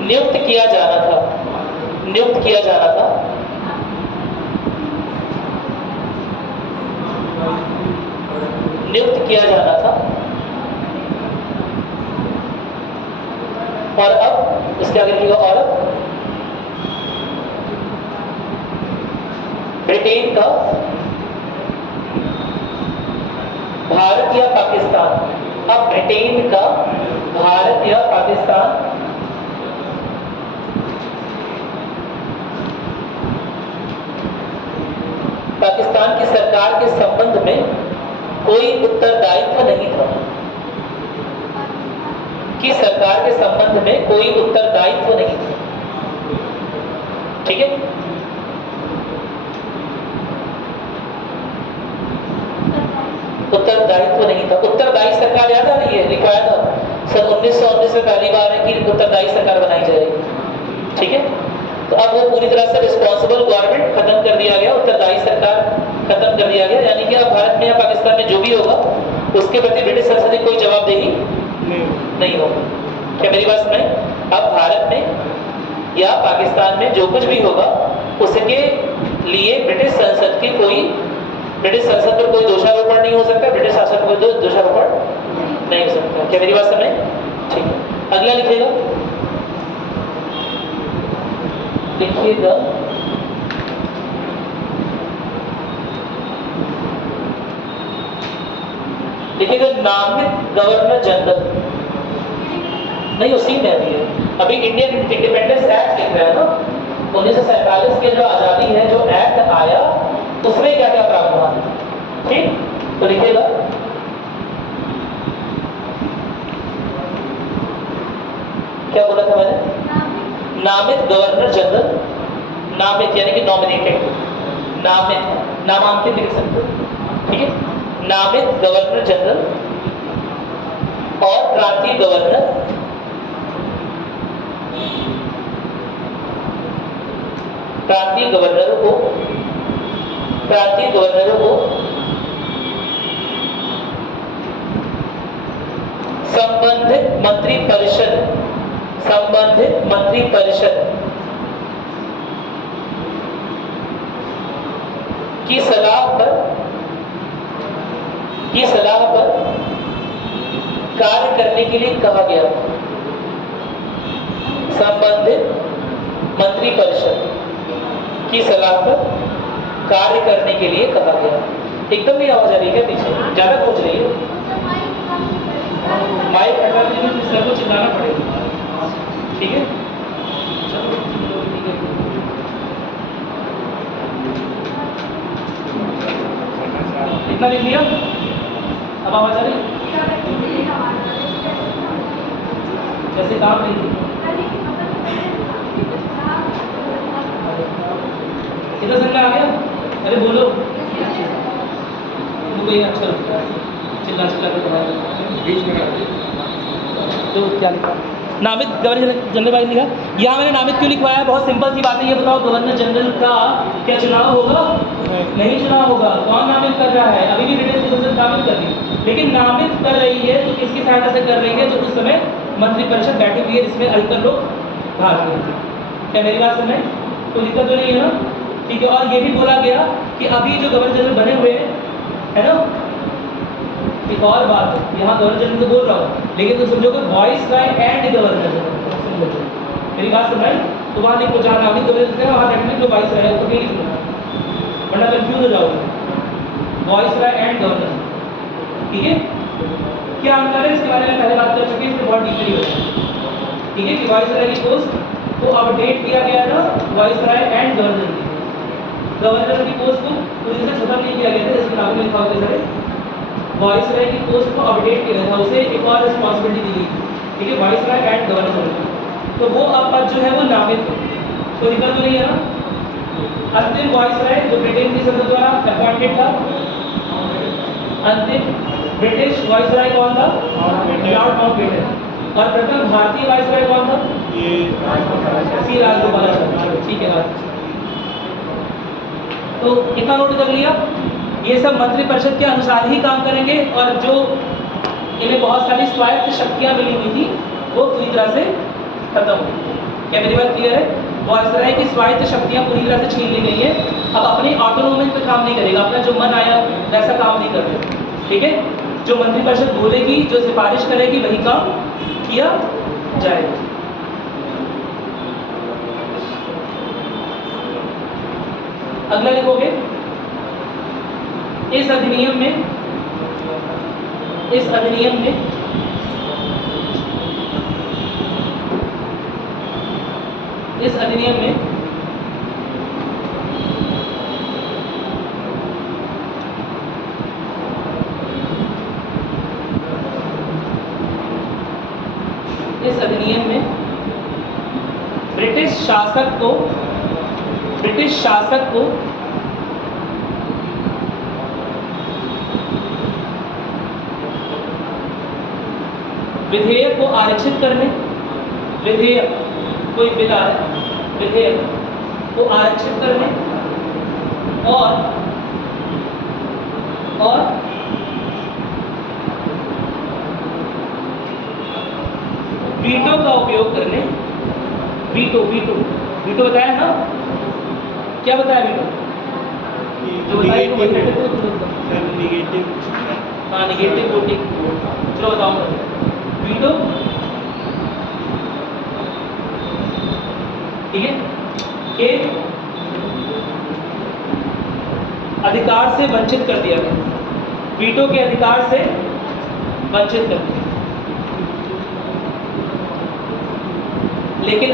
नियुक्त किया जाना था, नियुक्त किया जाना था, नियुक्त किया जाना था। और अब इसके आगे लिखिएगा, और अब ब्रिटेन का भारत या पाकिस्तान, अब ब्रिटेन का भारत या पाकिस्तान पाकिस्तान की सरकार के संबंध में कोई उत्तरदायित्व नहीं था, कि सरकार के संबंध में कोई उत्तरदायित्व नहीं था। ठीक है, उत्तरदायित्व नहीं था। उत्तरदायी सरकार याद आ रही है, लिखवाया था सन 1919 में पहली बार है कि उत्तरदायी सरकार बनाई जाएगी। ठीक है, तो अब वो पूरी तरह से रिस्पॉन्सिबल गवर्नमेंट खत्म कर दिया गया, उत्तरदायी सरकार खत्म कर दिया गया। यानी कि अब भारत में या पाकिस्तान में जो भी होगा उसके प्रति ब्रिटिश संसद की कोई जवाबदेही नहीं होगा। क्या मेरी बात सुनाई? अब भारत में या पाकिस्तान में जो कुछ भी होगा उसके लिए ब्रिटिश संसद की कोई, ब्रिटिश संसद पर कोई दोषारोपण नहीं हो सकता, ब्रिटिश शासन पर कोई दोषारोपण नहीं हो सकता। क्या मेरी बात सुनाई? ठीक है, अगला लिखिएगा, लिखिएगा लिखिएगा नामित गवर्नर जनरल, नहीं उसी में अभी है, अभी इंडियन इंडिपेंडेंस एक्ट लिख रहा है ना, 1947 के जो आजादी है, जो एक्ट आया उसमें क्या क्या प्रावधान है। ठीक, तो लिखिएगा क्या बोला था मैंने? नामित गवर्नर जनरल, नामित यानी कि नॉमिनेटेड, नामित, नामांकित लिख सकते हो। ठीक है, नामित गवर्नर जनरल और प्रांतीय गवर्नर प्रांतीय गवर्नरों को संबंधित मंत्री परिषद की सलाह पर कार्य करने के लिए कहा गया। संबंधित मंत्री परिषद की सलाह पर कार्य करने के लिए कहा गया। एकदम नहीं आवाज आ रही है पीछे, ज्यादा खोज रही है, माइक हटा दीजिए, सर को चिल्लाना पड़ेगा। ठीक है, इतना लिख लिया, अब आवाज आ रही जैसे काम नहीं थी। इधर समझ आ गया? अरे बोलो, मुझे ये अच्छा लगता है चिल्ला के बीच में तो क्या लिखा? नामित गवर्नर जनरल भाई लिखा। यहाँ मैंने नामित क्यों लिखवाया? बहुत सिंपल सी बात है, ये बताओ गवर्नर जनरल का क्या चुनाव होगा? नहीं चुनाव होगा। कौन नामित कर रहा है? अभी भी ब्रिटिश संसद नामित कर रही है, लेकिन नामित कर रही है तो किसकी सहायता से कर रही है? जो उस समय मंत्रिपरिषद बैठी हुई है जिसमें अधिकतर लोग भाग रहे थे। क्या मेरी बात सुन रहे? कोई दिक्कत तो नहीं है ना? ठीक है, और ये भी बोला गया कि अभी जो गवर्नर जनरल बने हुए हैं, है ना, एक और बात है, यहाँ गवर्नर जनरल से बोल रहा हूँ, लेकिन तुम समझोगे viceroy and governor general, मेरी बात सुन रहे? तो वहाँ नहीं पहुँचा, अभी गवर्नर वहाँ बैठने जो वॉइस राय है उसको नहीं लिखना, वरना कंफ्यूज हो जाओगे। वॉइस राय एंड गवर्नर, ठीक है, क्या अंतर है इसके बारे में पहले बात कर चुके हैं, इसमें बहुत डीपली हो जाए। ठीक है, कि वॉइस राय की पोस्ट को अपडेट किया गया था वॉइस राय एंड गवर्नर की, गवर्नर की पोस्ट को पूरी तरह खत्म नहीं किया गया था, जैसे किताबों में लिखा होता है वाइसराय की पोस्ट को अपडेट किया था, उसे एक और रिस्पॉन्सिबिलिटी दी गई थी, ठीक है, वाइसराय एंड गवर्नर जनरल। तो वो अब पद जो है वो नामित है, तो दिक्कत तो नहीं है ना। अंतिम वाइसराय जो ब्रिटेन की संसद द्वारा अपॉइंटेड था, अंतिम ब्रिटिश वाइसराय कौन था? Lord Mountbatten. और प्रथम भारतीय वाइसराय कौन था? सी राजगोपालाचारी, ठीक है। तो इतना नोट कर लिया, ये सब मंत्रिपरिषद के अनुसार ही काम करेंगे, और जो इन्हें बहुत सारी स्वायत्त शक्तियां मिली हुई थी वो पूरी तरह से खत्म हो गई। क्या मेरी बात क्लियर है? वाइसराय की स्वायत्त शक्तियां पूरी तरह से छीन ली गई हैं, अब अपने ऑटोनोमी पे काम नहीं करेगा, अपना जो मन आया वैसा काम नहीं कर रहे, ठीक है। जो मंत्रिपरिषद बोलेगी, जो सिफारिश करेगी, वही काम किया जाएगा। अगला लिखोगे, इस अधिनियम में इस अधिनियम में इस अधिनियम में इस अधिनियम में ब्रिटिश शासक को विधेयक को आरक्षित करने, विधेयक कोई बिल है, विधेयक को आरक्षित करने और वीटो का उपयोग करने, वीटो बताया ना, क्या बताया वीटो? जो बताया तो वही रटे तो हाँ, निगेटिव वोटिंग। चलो बताऊंगा वीटो, ठीक है, के अधिकार से वंचित कर दिया गया, वीटो के अधिकार से वंचित कर दिया। लेकिन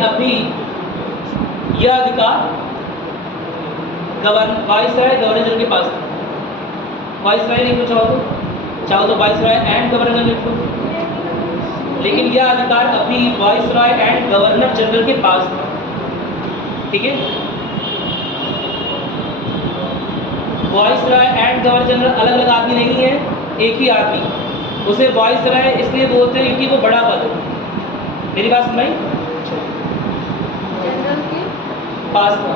अभी यह अधिकार वाइसराय गवर्नर जनरल के पास था। वाइसराय नहीं कुछ चाहो तो वाइसराय एंड गवर्नर लिख लो, लेकिन यह अधिकार अभी वाइसराय एंड गवर्नर जनरल के पास था, ठीक है। वाइसराय एंड गवर्नर जनरल अलग अलग आदमी नहीं है, एक ही आदमी। उसे वाइसराय इसलिए बोलते हैं क्योंकि वो बड़ा पद है। मेरी बात सुनाई? जनरल के पास था,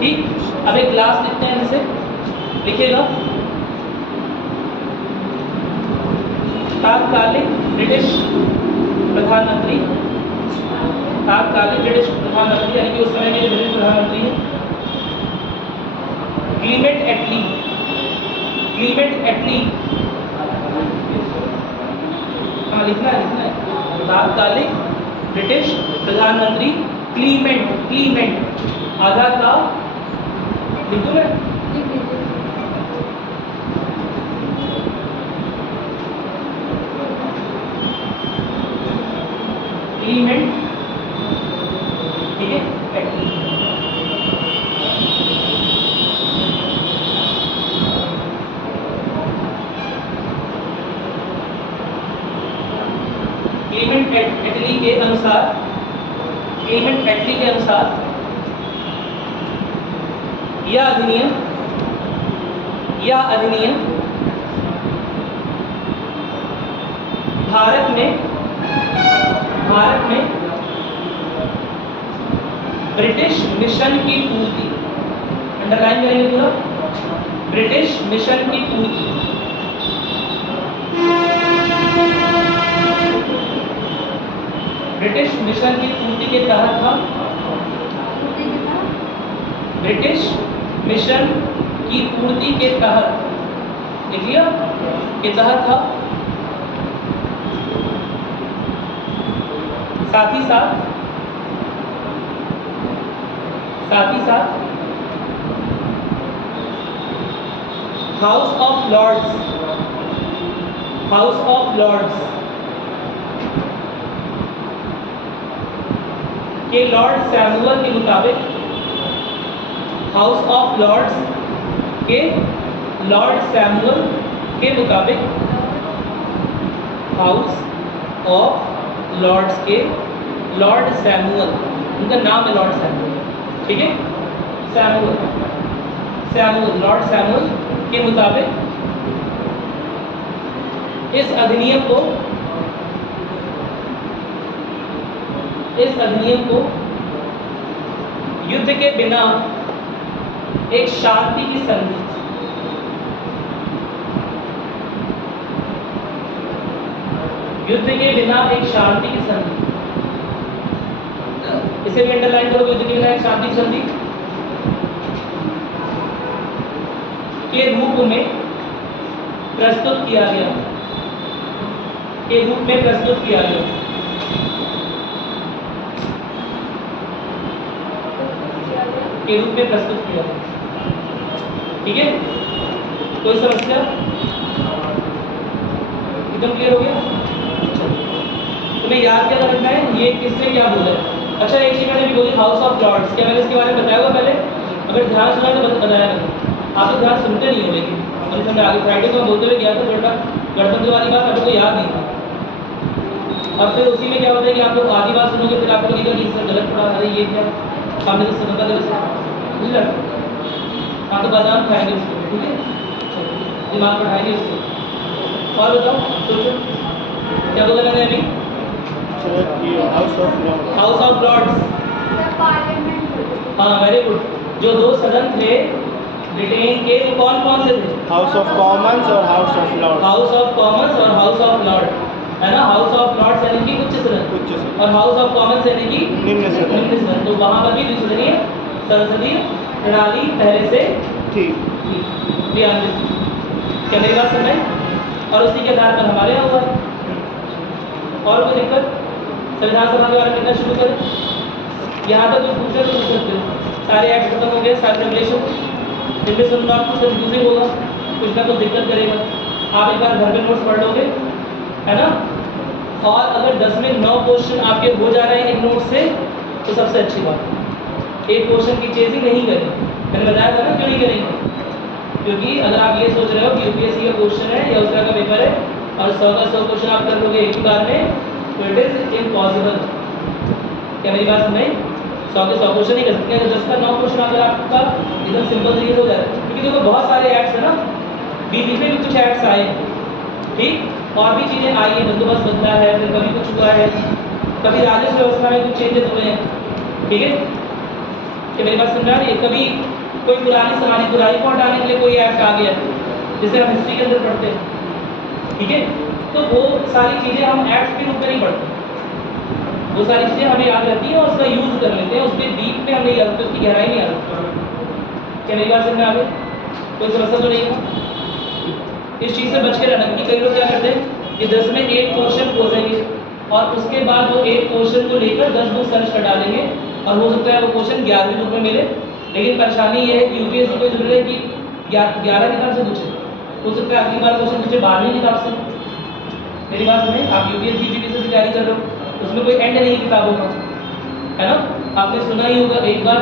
ठीक। अब एक क्लास लिखते हैं, इनसे लिखेगा तात्कालिक ब्रिटिश प्रधानमंत्री, यानी कि उस समय के ब्रिटिश प्रधानमंत्री हैं, क्लीमेंट एटली, हाँ लिखना है, तात्कालिक ब्रिटिश प्रधानमंत्री क्लीमेंट आधा का लिख दूं मैं? लिख दीजिए। क्लीमेंट, ठीक है, एटली। क्लीमेंट एटली के अनुसार यह अधिनियम भारत में ब्रिटिश मिशन की पूर्ति, अंडरलाइन करेंगे पूरा, ब्रिटिश मिशन की पूर्ति, ब्रिटिश मिशन की पूर्ति के तहत था। ब्रिटिश मिशन की पूर्ति के तहत, लिख लिया, के तहत था। साथ ही साथ हाउस ऑफ लॉर्ड्स के लॉर्ड सैमुअल के मुताबिक हाउस ऑफ लॉर्ड्स के लॉर्ड सैमुअल के मुताबिक, हाउस ऑफ लॉर्ड्स के लॉर्ड सैमुअल, उनका नाम है लॉर्ड सैमुअल, ठीक है, सैमुअल, लॉर्ड सैमुअल के मुताबिक इस अधिनियम को युद्ध के बिना एक शांति की संधि, युद्ध के बिना एक शांति की संधि, इसे भी अंडरलाइन करो, युद्ध के बिना एक शांति की संधि के रूप में प्रस्तुत किया गया, के रूप में प्रस्तुत किया गया। के रूप में प्रस्तुत किया गया, ठीक है, कोई समस्या? एकदम क्लियर हो गया? तुम्हें याद क्या रखना है, ये किससे क्या बोला है। अच्छा, एक चीज मैंने भी बोली, हाउस ऑफ लॉर्ड्स, क्या मैंने इसके बारे में बताया होगा पहले? अगर ध्यान सुना तो बताया नहीं, आप तो ध्यान सुनते नहीं हो, लेकिन और हमने आगे फ्राइडे को बोलते हुए गया था, थोड़ा गणतंत्र वाली बात आपको याद नहीं थी, और फिर उसी में क्या होता है कि आप लोग आधी बात सुनोगे, फिर आपको लगेगा कि इससे गलत पड़ा, अरे ये क्या हमने तो समझा था, बुझ रहा। हाँ, तो बादाम खाएंगे उसको, ठीक है, दिमाग बढ़ाएंगे उसको। और बताओ, सोचो क्या बोला मैंने अभी? हाउस ऑफ लॉर्ड्स, हाँ, वेरी गुड। जो दो सदन थे ब्रिटेन के, वो कौन कौन से थे? हाउस ऑफ कॉमन्स और House of Lords. House of Commons और हाउस ऑफ लॉर्ड, है ना। हाउस ऑफ लॉर्ड्स यानी कि उच्च सदन, और हाउस ऑफ कॉमन्स यानी कि निम्न सदन। तो वहाँ पर भी द्विसदनीय संसदीय प्रणाली पहले से ठीक, ध्यान दें, क्या मेरी बात समझ में? और उसी के आधार पर हमारे यहाँ हुआ है। और कोई दिक्कत? संविधान सभा के बारे में लिखना शुरू करें, यहाँ तक कुछ पूछे तो पूछ सकते हो। सारे एक्ट खत्म हो गए, सारे रेगुलेशन, जिनमें से नॉट कुछ कंफ्यूजिंग होगा, कुछ ना कुछ दिक्कत करेगा, आप एक बार घर में नोट्स पढ़ लोगे, है ना। और अगर 10 में 9 क्वेश्चन आपके हो जा रहे हैं एक नोट से, तो सबसे अच्छी बात है। एक क्वेश्चन की चेजिंग नहीं करें, मैंने बताया था ना क्यों नहीं करेंगे, क्योंकि अगर आप ये सोच रहे हो कि यूपीएससी का क्वेश्चन है या उस तरह का पेपर है और 100 का 100 क्वेश्चन आप कर लोगे एक ही बार में, तो इट इज इम्पॉसिबल। क्या मेरी बात समझ? 100 के 100 क्वेश्चन नहीं कर सकते। 10 का 9 क्वेश्चन अगर आपका एकदम सिंपल तरीके से हो जाए, क्योंकि देखो बहुत सारे एक्ट्स है ना, बीच में भी कुछ एक्ट्स आए, ठीक, और भी चीज़ें आई है, बंदोबस्त बदला है, फिर कभी कुछ हुआ है, कभी राजस्व व्यवस्था में कुछ चेंजेस हुए हैं, ठीक है, कि मेरी बात समझ आ रही है। कभी कोई पुरानी सामाजिक बुराई को हटाने के लिए कोई एक्ट आ गया, जिसे हम हिस्ट्री के अंदर पढ़ते हैं, ठीक है, तो वो सारी चीज़ें हम एक्ट के रूप में नहीं पढ़ते, वो सारी चीज़ें हमें याद रहती हैं और उसका यूज़ कर लेते हैं, उसके डीप में हम नहीं जाते, उसकी गहराई नहीं आती। क्या मेरी बात समझ में आ गई? कोई समस्या तो नहीं है? इस चीज़ से बच के रहना, क्योंकि कई लोग क्या करते हैं कि 10 में एक क्वेश्चन खोजेंगे और उसके बाद वो एक क्वेश्चन को लेकर 10 बुक सर्च कर डालेंगे, और हो सकता है वो क्वेश्चन 11वीं बुक में मिले, लेकिन परेशानी ये है कि यूपीएससी को जरूरत है कि 11 किताब से पूछे, हो सकता है अगली बार क्वेश्चन पूछे 12वीं किताब से। मेरी बात सुने, आप यूपीएससी यूपीएससी की तैयारी कर रहे हो, उसमें कोई एंड नहीं किताबों का, है ना। आपने सुना ही होगा, एक बार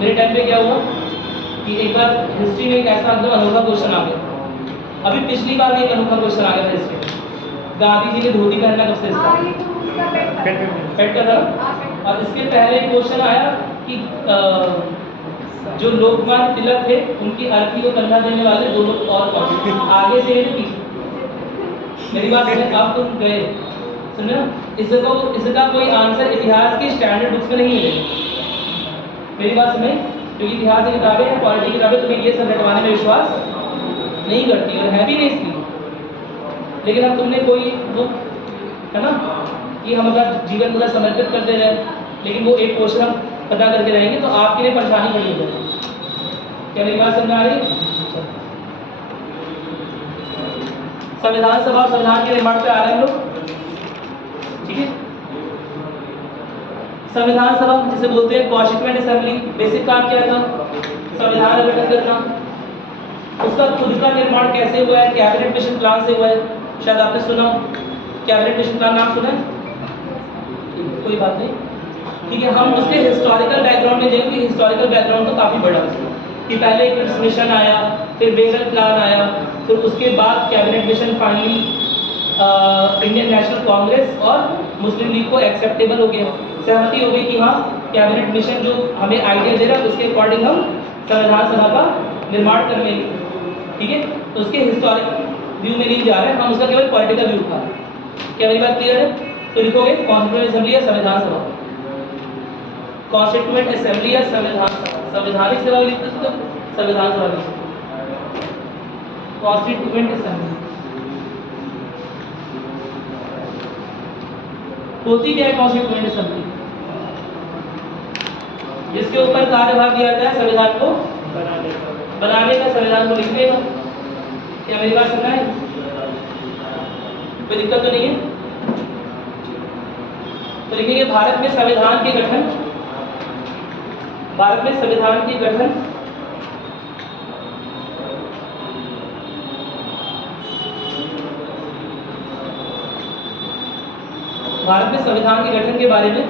मेरे टाइम पे क्या हुआ कि एक बार हिस्ट्री में एक ऐसा एकदम अनोखा क्वेश्चन आ गया। अभी पिछली बार भी एक अनोखा क्वेश्चन आ गया था हिस्ट्री में, गांधी जी ने धोती पहनना कब से इसका पेट का था, और इसके पहले क्वेश्चन आया कि जो लोकमान्य तिलक थे उनकी अर्थी को कंधा देने वाले दो लोग और कौन, आगे से पीछे। मेरी बात सुने, अब तुम गए सुनो, इसका कोई आंसर इतिहास के स्टैंडर्ड बुक्स में नहीं मिलेगा। मेरी बात सुने, क्योंकि इतिहास की किताबें हैं, पॉलिटी की किताबें तुम्हें ये सब रटवाने में विश्वास नहीं करती और है भी नहीं इसकी। लेकिन अब तुमने कोई बुक, है ना, कि हम अपना जीवन पूरा समर्पित करते रहे, लेकिन वो एक क्वेश्चन हम पता करके रहेंगे तो आपके लिए परेशानी खड़ी हो जाएगी। क्या मेरी बात समझ आ रही? संविधान सभा और संविधान के निर्माण पे आ रहे हैं हम लोग, ठीक है। संविधान सभा जिसे बोलते हैं कॉन्स्टिट्यूएंट असेंबली, बेसिक काम क्या था? संविधान का गठन करना। उसका खुद का निर्माण कैसे हुआ है? कैबिनेट मिशन प्लान से हुआ है, शायद आपने सुना हो। कैबिनेट मिशन प्लान नाम सुना है? कोई बात नहीं, ठीक है। हम उसके हिस्टोरिकल बैकग्राउंड में जाएंगे, हिस्टोरिकल बैकग्राउंड तो काफ़ी बड़ा है। कि पहले क्रिप्स मिशन आया, फिर बेगल प्लान आया, फिर उसके बाद cabinet mission finally Indian national Congress और मुस्लिम लीग को एक्सेप्टेबल हो गया, सहमति हो गई कि हाँ कैबिनेट मिशन जो हमें आइडिया दे रहा है उसके अकॉर्डिंग हम संविधान सभा का निर्माण कर लेंगे, ठीक है। तो उसके हिस्टोरिक व्यू में नहीं जा रहे हैं हम, उसका केवल पॉलिटिकल व्यू उठा रहे हैं। क्या मेरी बात क्लियर है? तो लिखोगे कॉन्स्टिट्यूएंट असेंबली या संविधान सभा, कॉन्स्टिट्यूएंट असेंबली या संविधान सभा, संवैधानिक सभा लिख सकते हो, संविधान सभा लिख सकते हो, कॉन्स्टिट्यूएंट असेंबली होती क्या है? कॉन्स्टिट्यूएंट असेंबली जिसके ऊपर कार्यभार दिया जाता है संविधान को बनाने का, संविधान को लिखने का। क्या मेरी बात सुनना है? कोई दिक्कत तो नहीं है? तो लिखेंगे भारत में संविधान के गठन, भारत में संविधान के गठन भारत में संविधान के गठन के बारे में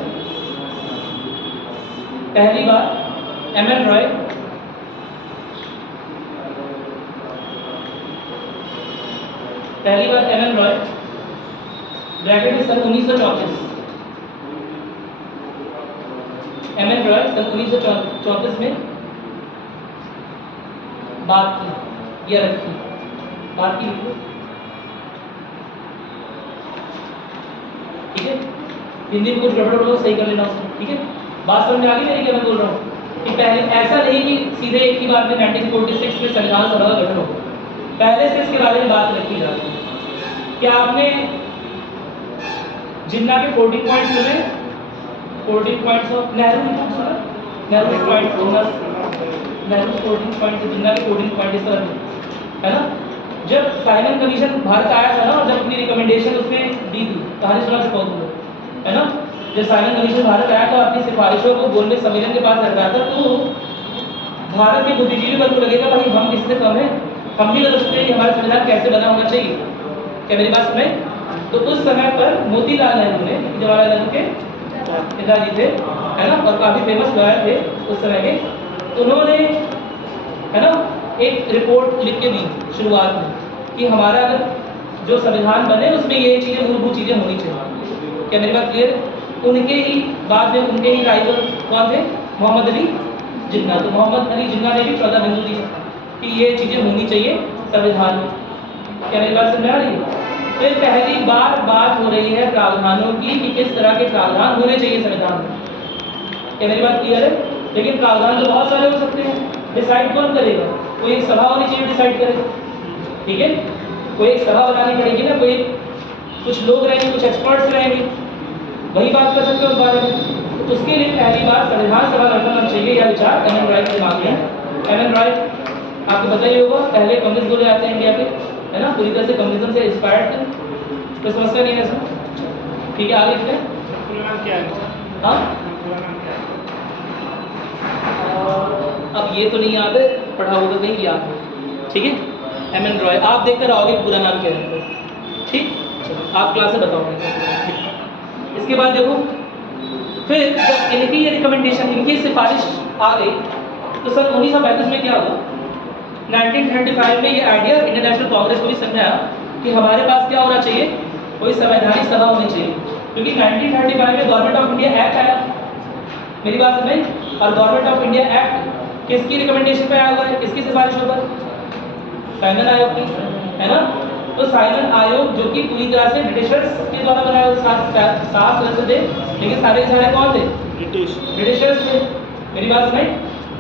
पहली बार एम.एन. रॉय ब्रैकेट में सन 1934, एम.एन. रॉय सन 1934 में बात की या रखी, बात की, ठीक है। हिंदी में कुछ गड़बड़ हो सही कर लेना उसको, ठीक है। बात समझ में आ गई मेरी? क्या मैं बोल रहा हूँ कि पहले ऐसा नहीं कि सीधे एक ही बार में 1946 में संविधान सभा का गठन हो, पहले से इसके बारे में बात रखी जाती है। क्या आपने जिन्ना के 14 पॉइंट्स सुने? 14 पॉइंट्स ऑफ नेहरू सुना? नेहरू पॉइंट सुना? नेहरू 14 पॉइंट, जिन्ना के 14 पॉइंट इस तरह है ना। जब साइमन कमीशन भारत आया था ना, और जब अपनी रिकमेंडेशन उसने दी थी, कहानी सुना चुका हूँ है ना। जब साइमन कमीशन भारत आया था अपनी सिफारिशों को गोलमेज सम्मेलन के पास रख रहा था, तो भारत के बुद्धिजीवी वर्ग को लगेगा भाई हम किससे कम है, हम भी बता सकते हैं कि हमारा संविधान कैसे बना होना चाहिए। क्या मेरी बात सुने? तो उस समय पर मोतीलाल नेहरू ने, जवाहरलाल नेहरू के पिताजी थे है ना, और काफी फेमस लॉयर थे उस समय के, उन्होंने है ना एक रिपोर्ट लिख के दी शुरुआत में कि हमारा अगर जो संविधान बने उसमें ये चीजें, मूलभूत चीजें होनी चाहिए। क्या मेरी बात क्लियर? उनके ही बाद में उनके ही राइवल कौन थे? मोहम्मद अली जिन्ना। तो मोहम्मद अली जिन्ना ने भी 14 बिंदु दी कि ये चीजें होनी चाहिए संविधान में। क्या मेरी बात समझ आ रही है? फिर पहली बार बात हो रही है प्रावधानों की कि किस तरह के प्रावधान होने चाहिए संविधान में। क्या मेरी बात क्लियर है? लेकिन प्रावधान तो बहुत सारे हो सकते हैं, डिसाइड कौन करेगा? कोई एक सभा होनी चाहिए डिसाइड करेगा, ठीक है। कोई एक सभा बनानी पड़ेगी ना, कोई कुछ लोग रहेंगे, कुछ एक्सपर्ट्स रहेंगे, वही बात कर सकते हो उस बारे में। तो उसके लिए पहली बार संविधान सभा गठन होना चाहिए, यह विचार एम.एन. रॉय के दिमाग में है। एम.एन. रॉय आपको पता ही होगा, पहले कम्युनिस्ट बोले जाते हैं इंडिया के, है ना, पूरी तरह से कम्युनिज्म से इंस्पायर्ड थे, कोई समस्या नहीं है सर, ठीक है। आगे लिखते हैं, हाँ अब ये तो नहीं याद है, पढ़ा होगा कहीं याद है, ठीक है। एम.एन. रॉय आप देखकर आओगे पूरा नाम क्या है, ठीक, आप क्लास में बताओगे। इसके बाद देखो, फिर जब इनकी ये रिकमेंडेशन, इनकी सिफारिश आ गई, तो सन 1935 में क्या हुआ? 1935 में ये आइडिया इंडियन नेशनल कांग्रेस को भी समझाया कि हमारे पास क्या होना चाहिए, कोई संवैधानिक सभा होनी चाहिए, क्योंकि 1935 में गवर्नमेंट ऑफ इंडिया एक्ट आया, मेरी बात समझ? और गवर्नमेंट ऑफ इंडिया एक्ट किसकी रिकमेंडेशन पे आया हुआ है, किसकी सिफारिशों पर? साइमन आयोग की, है ना। तो साइमन आयोग जो कि पूरी तरह से ब्रिटिशर्स के द्वारा बनाया हुआ, 7 सदस्य थे, लेकिन सारे सारे कौन थे? ब्रिटिशर्स थे, मेरी बात समझ?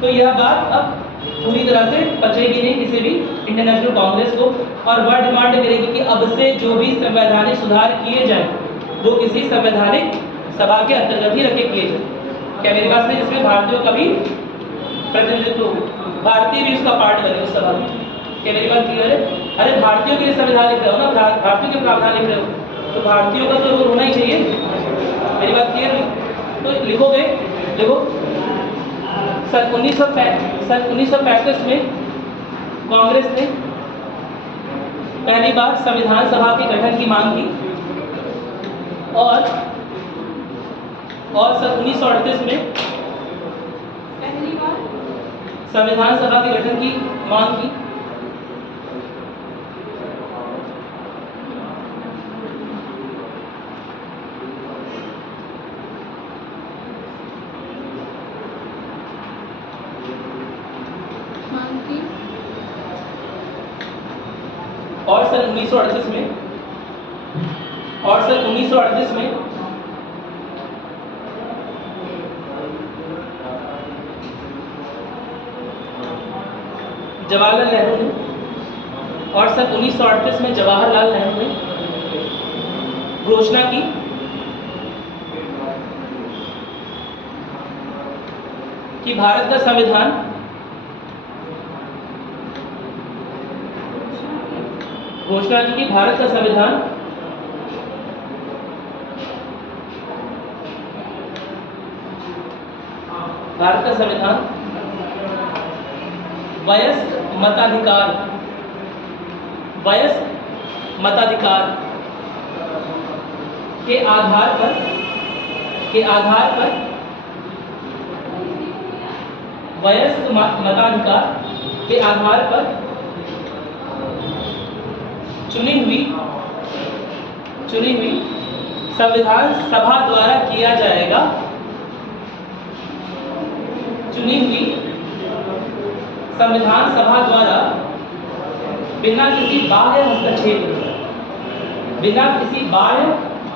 तो यह बात अब पूरी तरह से पचेगी नहीं किसी भी इंडियन नेशनल कांग्रेस को, और वह डिमांड करेगी कि अब से जो भी संवैधानिक सुधार किए जाए वो किसी संवैधानिक सभा के अंतर्गत ही रखे किए जाए। क्या मेरी बात समझ? जिसमें भारतीयों का भी प्रतिनिधित्व हो, भारतीय भी उसका पार्ट बने उस सभा में। क्या मेरी बात क्लियर है? अरे भारतीयों के लिए संविधान लिख रहे हो ना, भारतीयों के प्रावधान लिख रहे हो, तो भारतीयों का तो रोल होना ही चाहिए। मेरी बात क्लियर है? तो लिखोगे, देखो सन 1935 में कांग्रेस ने पहली बार संविधान सभा के गठन की मांग की, और सन 1938 में संविधान सभा के गठन की मांग की। मांग की। और सन 1938 में जवाहरलाल नेहरू ने जवाहरलाल नेहरू ने घोषणा की कि भारत का संविधान वयस्क मताधिकार के आधार पर वयस्क मताधिकार के आधार पर चुनी हुई संविधान सभा द्वारा किया जाएगा। चुनी हुई संविधान सभा द्वारा बिना किसी बाह्य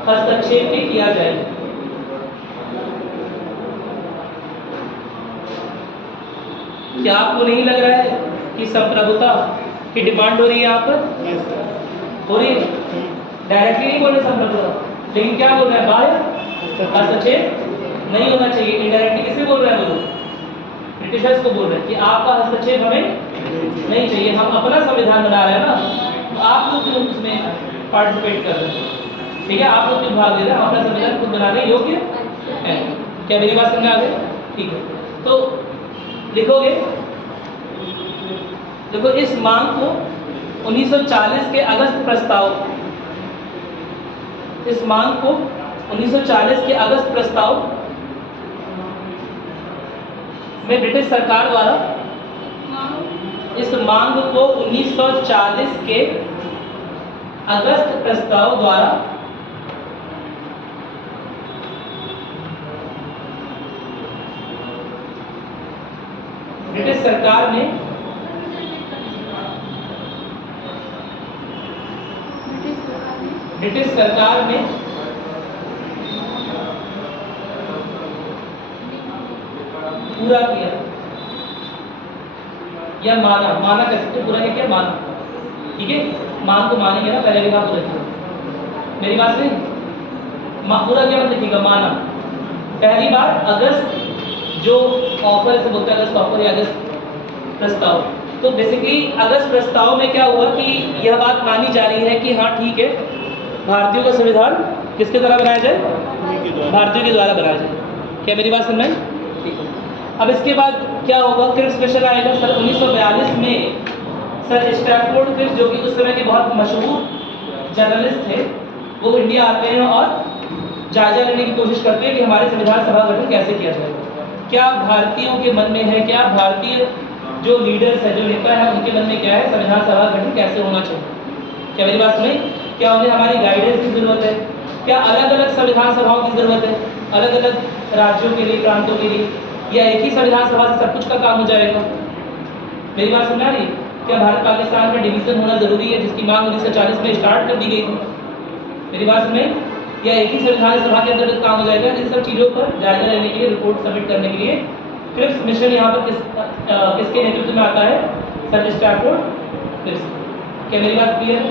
हस्तक्षेप के किया जाएगा। क्या आपको नहीं लग रहा है कि संप्रभुता की डिमांड हो रही है यहाँ पर? हो रही है। डायरेक्टली नहीं बोल रहे संप्रभुता, लेकिन क्या बोल रहे हैं? बाह्य हस्तक्षेप नहीं होना चाहिए। इनडायरेक्टली किसे बोल रहे हैं? वो ब्रिटिशर्स को बोल रहे हैं कि आपका हस्तक्षेप हमें नहीं चाहिए, हम अपना संविधान बना रहे हैं ना, तो आप लोग क्यों उसमें पार्टिसिपेट कर रहे हैं? ठीक है, आप लोग क्यों भाग ले रहे हैं? हम अपना संविधान खुद बनाने योग्य है। क्या मेरी बात समझ आ गई? ठीक है, तो लिखोगे, देखो इस मांग को 1940 के अगस्त प्रस्ताव में ब्रिटिश सरकार द्वारा इस मांग को 1940 के अगस्त प्रस्ताव द्वारा ब्रिटिश सरकार ने पूरा किया या माना कह सकते, पूरा क्या माना। ठीक है, मांग को मानेंगे ना, पहले भी बात हो रही थी, मेरी बात नहीं। पूरा क्या मतलब लिखिएगा? माना। पहली बार अगस्त जो ऑफर से बोलते हैं, अगस्त ऑफर या अगस्त प्रस्ताव। तो बेसिकली अगस्त प्रस्ताव में क्या हुआ कि यह बात मानी जा रही है कि हाँ ठीक है, भारतीयों का संविधान किसके द्वारा बनाया जाए? भारतीयों के द्वारा बनाया जाए। क्या मेरी बात समझ में? ठीक है। अब इसके बाद क्या होगा? क्रिप्स मिशन आएगा सर 1942 में। सर स्टैफोर्ड क्रिप्स जो कि उस समय के बहुत मशहूर जर्नलिस्ट थे, वो इंडिया आते हैं और जायजा लेने की कोशिश करते हैं कि हमारे संविधान सभा गठन कैसे किया जाएगा। क्या भारतीयों के मन में है, क्या भारतीय जो लीडर्स है, जो नेता है, उनके मन में क्या है? संविधान सभा गठन कैसे होना चाहिए। क्या मेरी बात सुनी? क्या उन्हें हमारी गाइडेंस की जरूरत है? क्या अलग अलग संविधान सभाओं की जरूरत है, अलग अलग राज्यों के लिए, प्रांतों के लिए, या एक ही संविधान सभा से सब कुछ का काम हो जाएगा? मेरी बात समझ आ रही है? क्या भारत पाकिस्तान में डिवीजन होना जरूरी है, जिसकी मांग 1940 में स्टार्ट कर दी गई थी? मेरी बात समझ? या एक ही संविधान सभा के अंतर्गत काम हो जाएगा? इन सब चीज़ों पर जायजा लेने के लिए, रिपोर्ट सबमिट करने के लिए क्रिप्स मिशन यहाँ पर किसके नेतृत्व में आता है? Sir Stafford Cripps. क्या मेरी बात क्लियर है?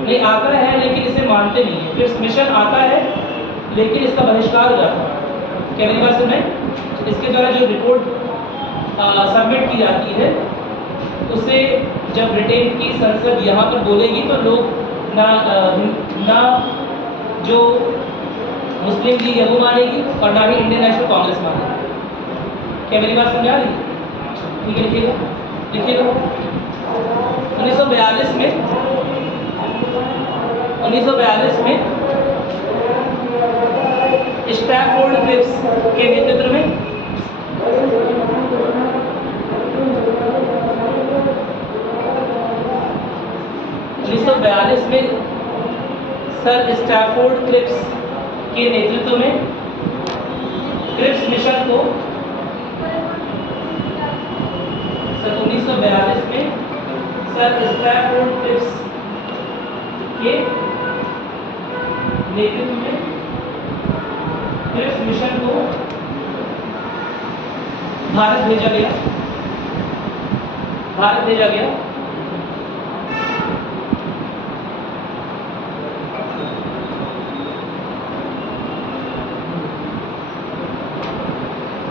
नहीं आता है, लेकिन इसे मानते नहीं है। क्रिप्स मिशन आता है लेकिन इसका बहिष्कार हो जाता है। क्या मेरी बात सुन? इसके द्वारा जो रिपोर्ट सबमिट की जाती है, उसे जब ब्रिटेन की संसद यहाँ पर बोलेगी तो लोग ना जो मुस्लिम लीग है वो मानेगी और ना ही इंडियन नेशनल कांग्रेस मानेगी। क्या मेरी बात समझ आ रही? ठीक है, लिखिएगा 1942 में स्टैफोर्ड क्रिप्स के नेतृत्व में सर स्टैफोर्ड क्रिप्स के नेतृत्व में क्रिप्स मिशन को सन 1942 में सर स्टैफोर्ड क्रिप्स के नेतृत्व में क्रिप्स मिशन को भारत भेजा गया।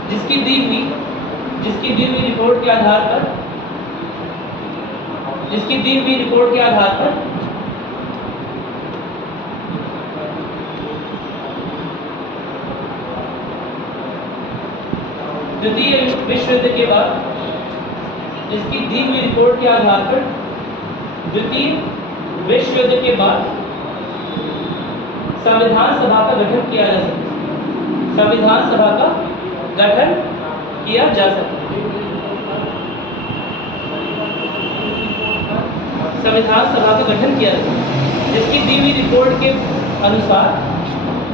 जिसकी दी हुई रिपोर्ट के आधार पर द्वितीय विश्व युद्ध के बाद द्वितीय विश्व युद्ध के बाद संविधान सभा का गठन किया जा सकता जिसकी दी हुई रिपोर्ट के अनुसार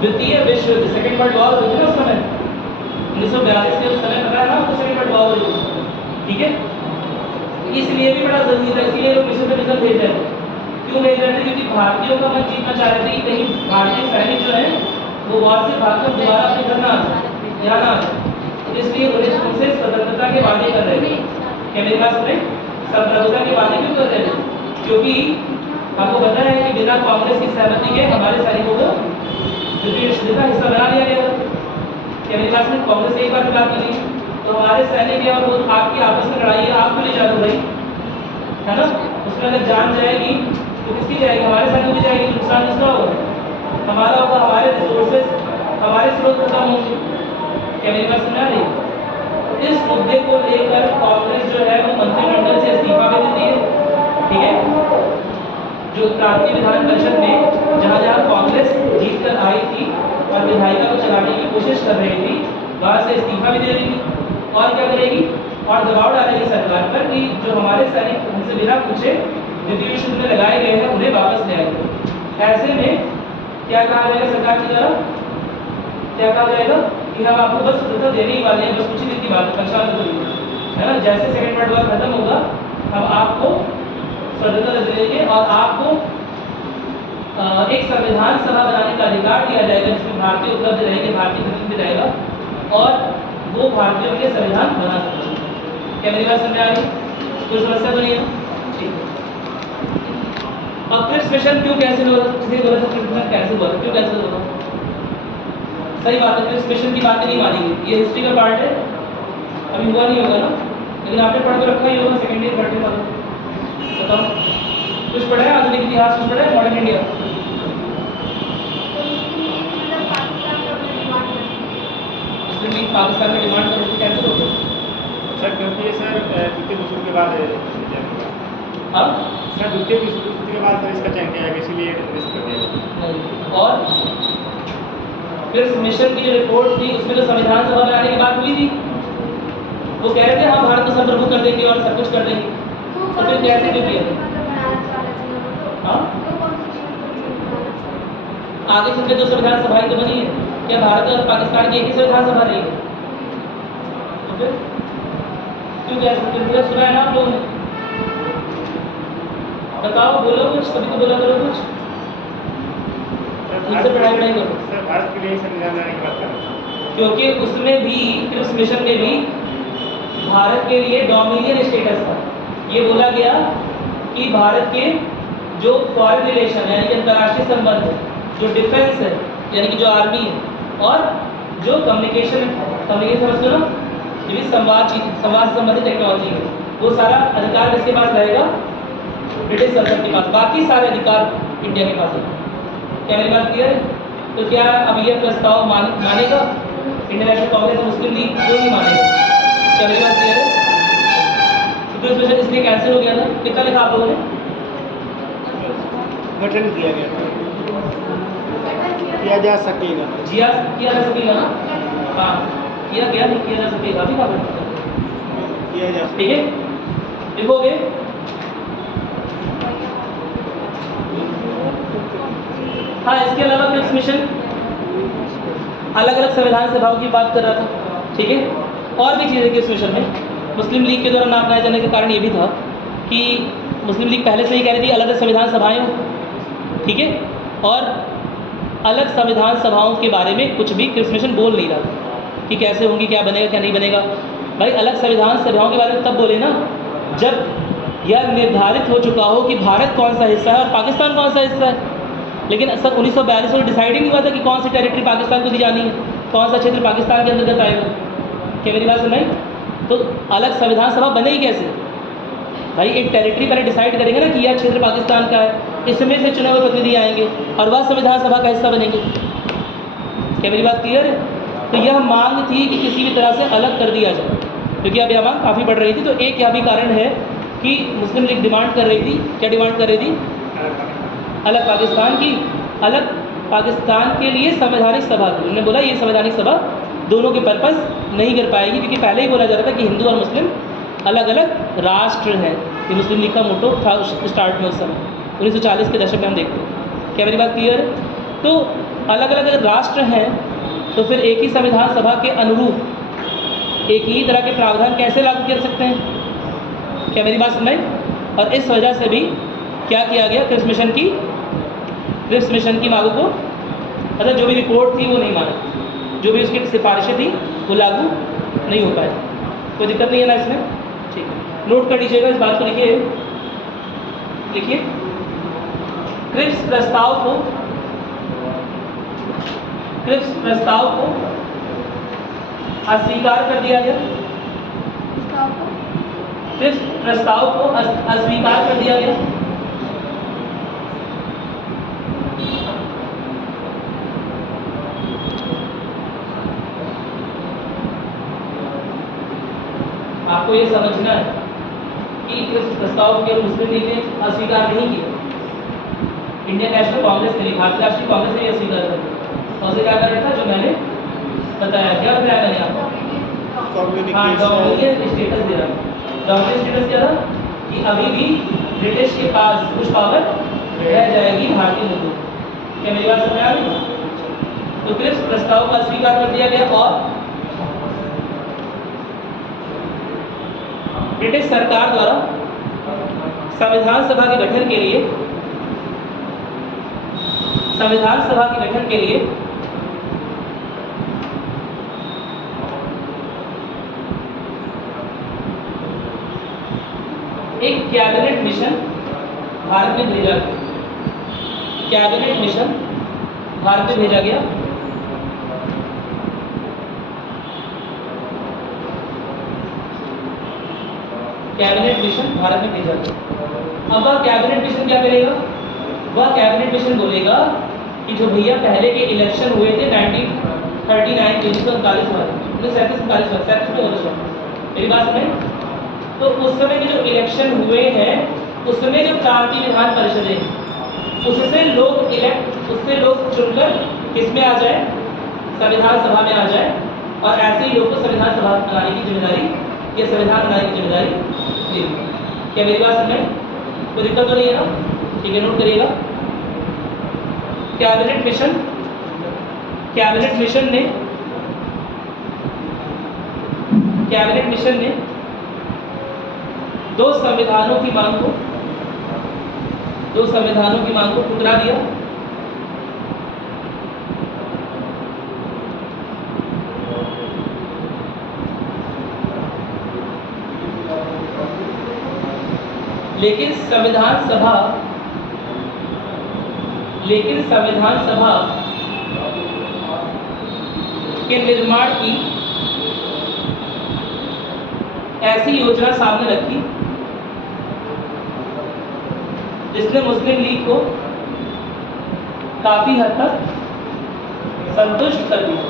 द्वितीय विश्व युद्ध, सेकेंड वर्ल्ड वॉर हुई थी ना उस समय 1942 के उस समय पता है ना आपको, सेकेंड वर्ल्ड वॉर हुई, ठीक है। इसलिए भी बड़ा जरूरी था, इसलिए लोग मिशन पे मिशन भेज रहे थे। क्यों भेज रहे थे? क्योंकि भारतीयों का मन जीतना चाह रहे थे कि कहीं भारतीय सैनिक जो है वो वॉर से भागकर दोबारा अपने घर ना आ जाए। इसलिए उनसे स्वतंत्रता के वादे कर रहे थे। क्या मेरी बात सुने? स्वतंत्रता के वादे क्यों कर रहे थे? क्योंकि आपको पता है कि बिना कांग्रेस की सहमति के हमारे सैनिकों को द्वितीय विश्व युद्ध का हिस्सा बना लिया गया। क्या मेरी बात सुने? कांग्रेस एक बार की बात नहीं, तो हमारे सैनिक है और वो आपकी आपस में लड़ाई है, आप क्यों नहीं जाते भाई, है ना? उसमें अगर जान जाएगी तो किसकी जाएगी? हमारे सैनिकों की जाएगी। नुकसान किसका होगा? हमारा होगा। हमारे रिसोर्सेज, हमारे स्रोत खत्म होंगे। क्या मेरी बात सुना रही? इस मुद्दे को लेकर कांग्रेस जो है वो मंत्रिमंडल से इस्तीफा भी देती है, ठीक है। जो प्रांतीय विधान परिषद में जहाँ कांग्रेस जीत कर आई थी और विधायिका को चलाने की कोशिश कर रही थी, वहाँ से इस्तीफा भी दे देगी। और क्या करेगी? और दबाव डालेगी सरकार पर कि जो हमारे सैनिक हमसे बिना पूछे द्वितीय विश्व युद्ध में लगाए गए हैं उन्हें वापस ले आएंगे। ऐसे में क्या कहा जाएगा सरकार की तरफ? क्या कहा जाएगा कि हम आपको बस स्वतंत्रता देने ही वाले हैं, बस कुछ ही दिन की बात है, परेशान मत होइए, है ना। जैसे सेकेंड वर्ल्ड वॉर खत्म होगा हम आपको स्वतंत्रता दे देंगे और आपको एक संविधान सभा बनाने का अधिकार दिया जाएगा जिसमें भारतीय उपलब्ध रहेंगे, भारतीय प्रतिनिधि रहेगा और वो भारतीयों के संविधान बना सकते। क्या मेरी बात समझ आ रही? कोई समस्या तो नहीं है? ठीक है। अब क्रिप्स मिशन क्यों कैंसिल हो रहा है? किसी बोला था क्रिप्स मिशन कैंसिल हुआ था, क्यों कैंसिल हुआ? सही बात है, क्रिप्स मिशन की बातें नहीं मानी गई, ये हिस्ट्री का पार्ट है, अभी हुआ नहीं होगा ना, लेकिन आपने पढ़ तो रखा ही होगा सेकेंड ईयर पढ़ने वाला। बताओ कुछ पढ़ा है? आधुनिक इतिहास कुछ पढ़ा है? मॉडर्न इंडिया पाकिस्तान में डिमांड कर रहे थे, कैंसिल हो गया सर? क्योंकि ये सर द्वितीय विश्व युद्ध के बाद अब सर द्वितीय विश्व युद्ध के बाद सर इसका चयन किया गया, इसीलिए रिस्क कर दिया। और फिर मिशन की जो रिपोर्ट थी उसमें तो संविधान सभा बनाने की बात हुई थी। वो कह रहे थे हम भारत को संप्रभु कर देंगे और सब कुछ कर देंगे, तो फिर कैसे क्यों किया? हाँ, आगे चल के तो संविधान सभा ही तो बनी है। क्या भारत और पाकिस्तान की एक ही संविधान सभा रही है? तो फिर क्यों कह सकते? पूरा सुना है ना आप लोगों ने? बताओ, बोलो कुछ, कभी तो बोला करो कुछ, ठीक से पढ़ाई करो। सर भारत के लिए संविधान बनाने की बात कर रहे हैं, क्योंकि उसमें भी क्रिप्स मिशन में भी भारत के लिए डोमिनियन स्टेटस था। ये बोला गया कि भारत के जो फॉरेन रिलेशन यानी कि अंतर्राष्ट्रीय संबंध, जो डिफेंस है यानी कि जो आर्मी है और जो कम्युनिकेशन समझते हो ना, जो भी संवाद से संबंधित टेक्नोलॉजी है, वो सारा अधिकार किसके पास रहेगा? ब्रिटिश संसद के पास। बाकी सारे अधिकार इंडिया के पास है। क्या मेरी बात क्लियर है? तो क्या अब यह प्रस्ताव मानेगा इंटरनेशनल कांग्रेस मुस्लिम लीग? क्यों नहीं मानेगा? क्या मेरी बात क्लियर है? क्रिप्स मिशन इसलिए कैंसिल हो गया था। कितना लिखा आप लोगों ने? गठन किया गया, किया जा सकेगा, किया जा सकेगा ना? हाँ, किया गया, नहीं किया जा सकेगा भी का किया जा ठीक है, लिखोगे हाँ, इसके अलावा क्रिप्स मिशन अलग अलग संविधान सभाओं की बात कर रहा था, ठीक है। और भी चीज़ें क्रिप्स मिशन में मुस्लिम लीग के द्वारा ना अपनाए जाने का कारण ये भी था कि मुस्लिम लीग पहले से ही कह रही थी अलग अलग संविधान सभाएँ हों, ठीक है, और अलग संविधान सभाओं के बारे में कुछ भी क्रिप्स मिशन बोल नहीं रहा था कि कैसे होंगी, क्या बनेगा, क्या नहीं बनेगा। भाई अलग संविधान सभाओं के बारे में तब बोले ना जब यह निर्धारित हो चुका हो कि भारत कौन सा हिस्सा है और पाकिस्तान कौन सा हिस्सा है। लेकिन सन 1942 में डिसाइड ही नहीं हुआ था कि कौन सी टेरिटरी पाकिस्तान को दी जानी है, कौन सा क्षेत्र पाकिस्तान के अंतर्गत आएगा। क्या मेरी बात सुनाई? तो अलग संविधान सभा बनेगी कैसे? भाई एक टेरिटरी पहले डिसाइड करेंगे ना कि यह क्षेत्र पाकिस्तान का है, इसमें से चुने हुए प्रतिनिधि आएंगे और वह संविधान सभा का हिस्सा बनेंगे। क्या मेरी बात क्लियर है? तो यह मांग थी कि किसी भी तरह से अलग कर दिया जाए, क्योंकि अब यह मांग काफ़ी बढ़ रही थी। तो एक यह भी कारण है कि मुस्लिम लीग डिमांड कर रही थी, क्या डिमांड कर रही थी? अलग पाकिस्तान की, अलग पाकिस्तान के लिए संवैधानिक सभा की। उन्होंने बोला ये संवैधानिक सभा दोनों के पर्पस नहीं कर पाएगी, क्योंकि पहले ही बोला जा रहा था कि हिंदू और मुस्लिम अलग अलग राष्ट्र हैं। ये मुस्लिम लीग का मोटो था स्टार्ट में उस समय 1940 के दशक में हम देखते हैं। क्या मेरी बात क्लियर है? तो अलग अलग अगर राष्ट्र हैं तो फिर एक ही संविधान सभा के अनुरूप एक ही तरह के प्रावधान कैसे लागू कर सकते हैं? क्या मेरी बात समझ? और इस वजह से भी क्या किया गया, क्रिप्स मिशन की मांगों को, मतलब जो भी रिपोर्ट थी वो नहीं माना, जो भी उसकी सिफारिशें थी वो लागू नहीं हो पाए। कोई दिक्कत नहीं है ना इसमें? ठीक है, नोट कर लीजिएगा इस बात को। लिखिए क्रिप्स प्रस्ताव को अस्वीकार कर दिया गया। क्रिप्स प्रस्ताव को अस्वीकार कर दिया गया। आपको ये समझना है कि क्रिप्स प्रस्ताव को मुस्लिम लीग ने अस्वीकार नहीं किया, इंडियन नेशनल कांग्रेस ने, भारतीय राष्ट्रीय कांग्रेस ने अस्वीकार कर दिया। और क्या कर रहा था जो मैंने बताया, क्या बताया मैंने आपको? हाँ, डोमिनियन स्टेटस दे रहा है। डोमिनियन स्टेटस क्या था कि अभी भी ब्रिटिश के पास कुछ पावर रह जाएगी भारतीय मुद्दों। क्या मेरी बात समझ आ रही? तो क्रिप्स प्रस्ताव का अस्वीकार कर दिया गया और ब्रिटिश सरकार द्वारा संविधान सभा के गठन के लिए एक कैबिनेट मिशन भारत में भेजा गया। कैबिनेट मिशन भारत में भेजा गया। कैबिनेट मिशन भारत में भेजा गया। अब वह कैबिनेट मिशन क्या करेगा? वह कैबिनेट मिशन बोलेगा कि जो भैया पहले के इलेक्शन हुए थे 1939 के 1939 वाले, 1937 वाले, मेरी बात समझ? तो उस समय के जो इलेक्शन हुए हैं उसमें जो प्रांतीय विधान परिषदें उससे लोग चुनकर किसमें आ जाए? संविधान सभा में आ जाए। और ऐसे ही लोग को संविधान सभा बनाने की जिम्मेदारी या संविधान बनाने की जिम्मेदारी दी। क्या मेरी बात समझ? कोई दिक्कत तो नहीं है ना? ठीक है, नोट करिएगा। कैबिनेट मिशन ने दो संविधानों की मांग को ठुकरा दिया। लेकिन संविधान सभा के निर्माण की ऐसी योजना सामने रखी जिसने मुस्लिम लीग को काफी हद तक संतुष्ट कर दिया।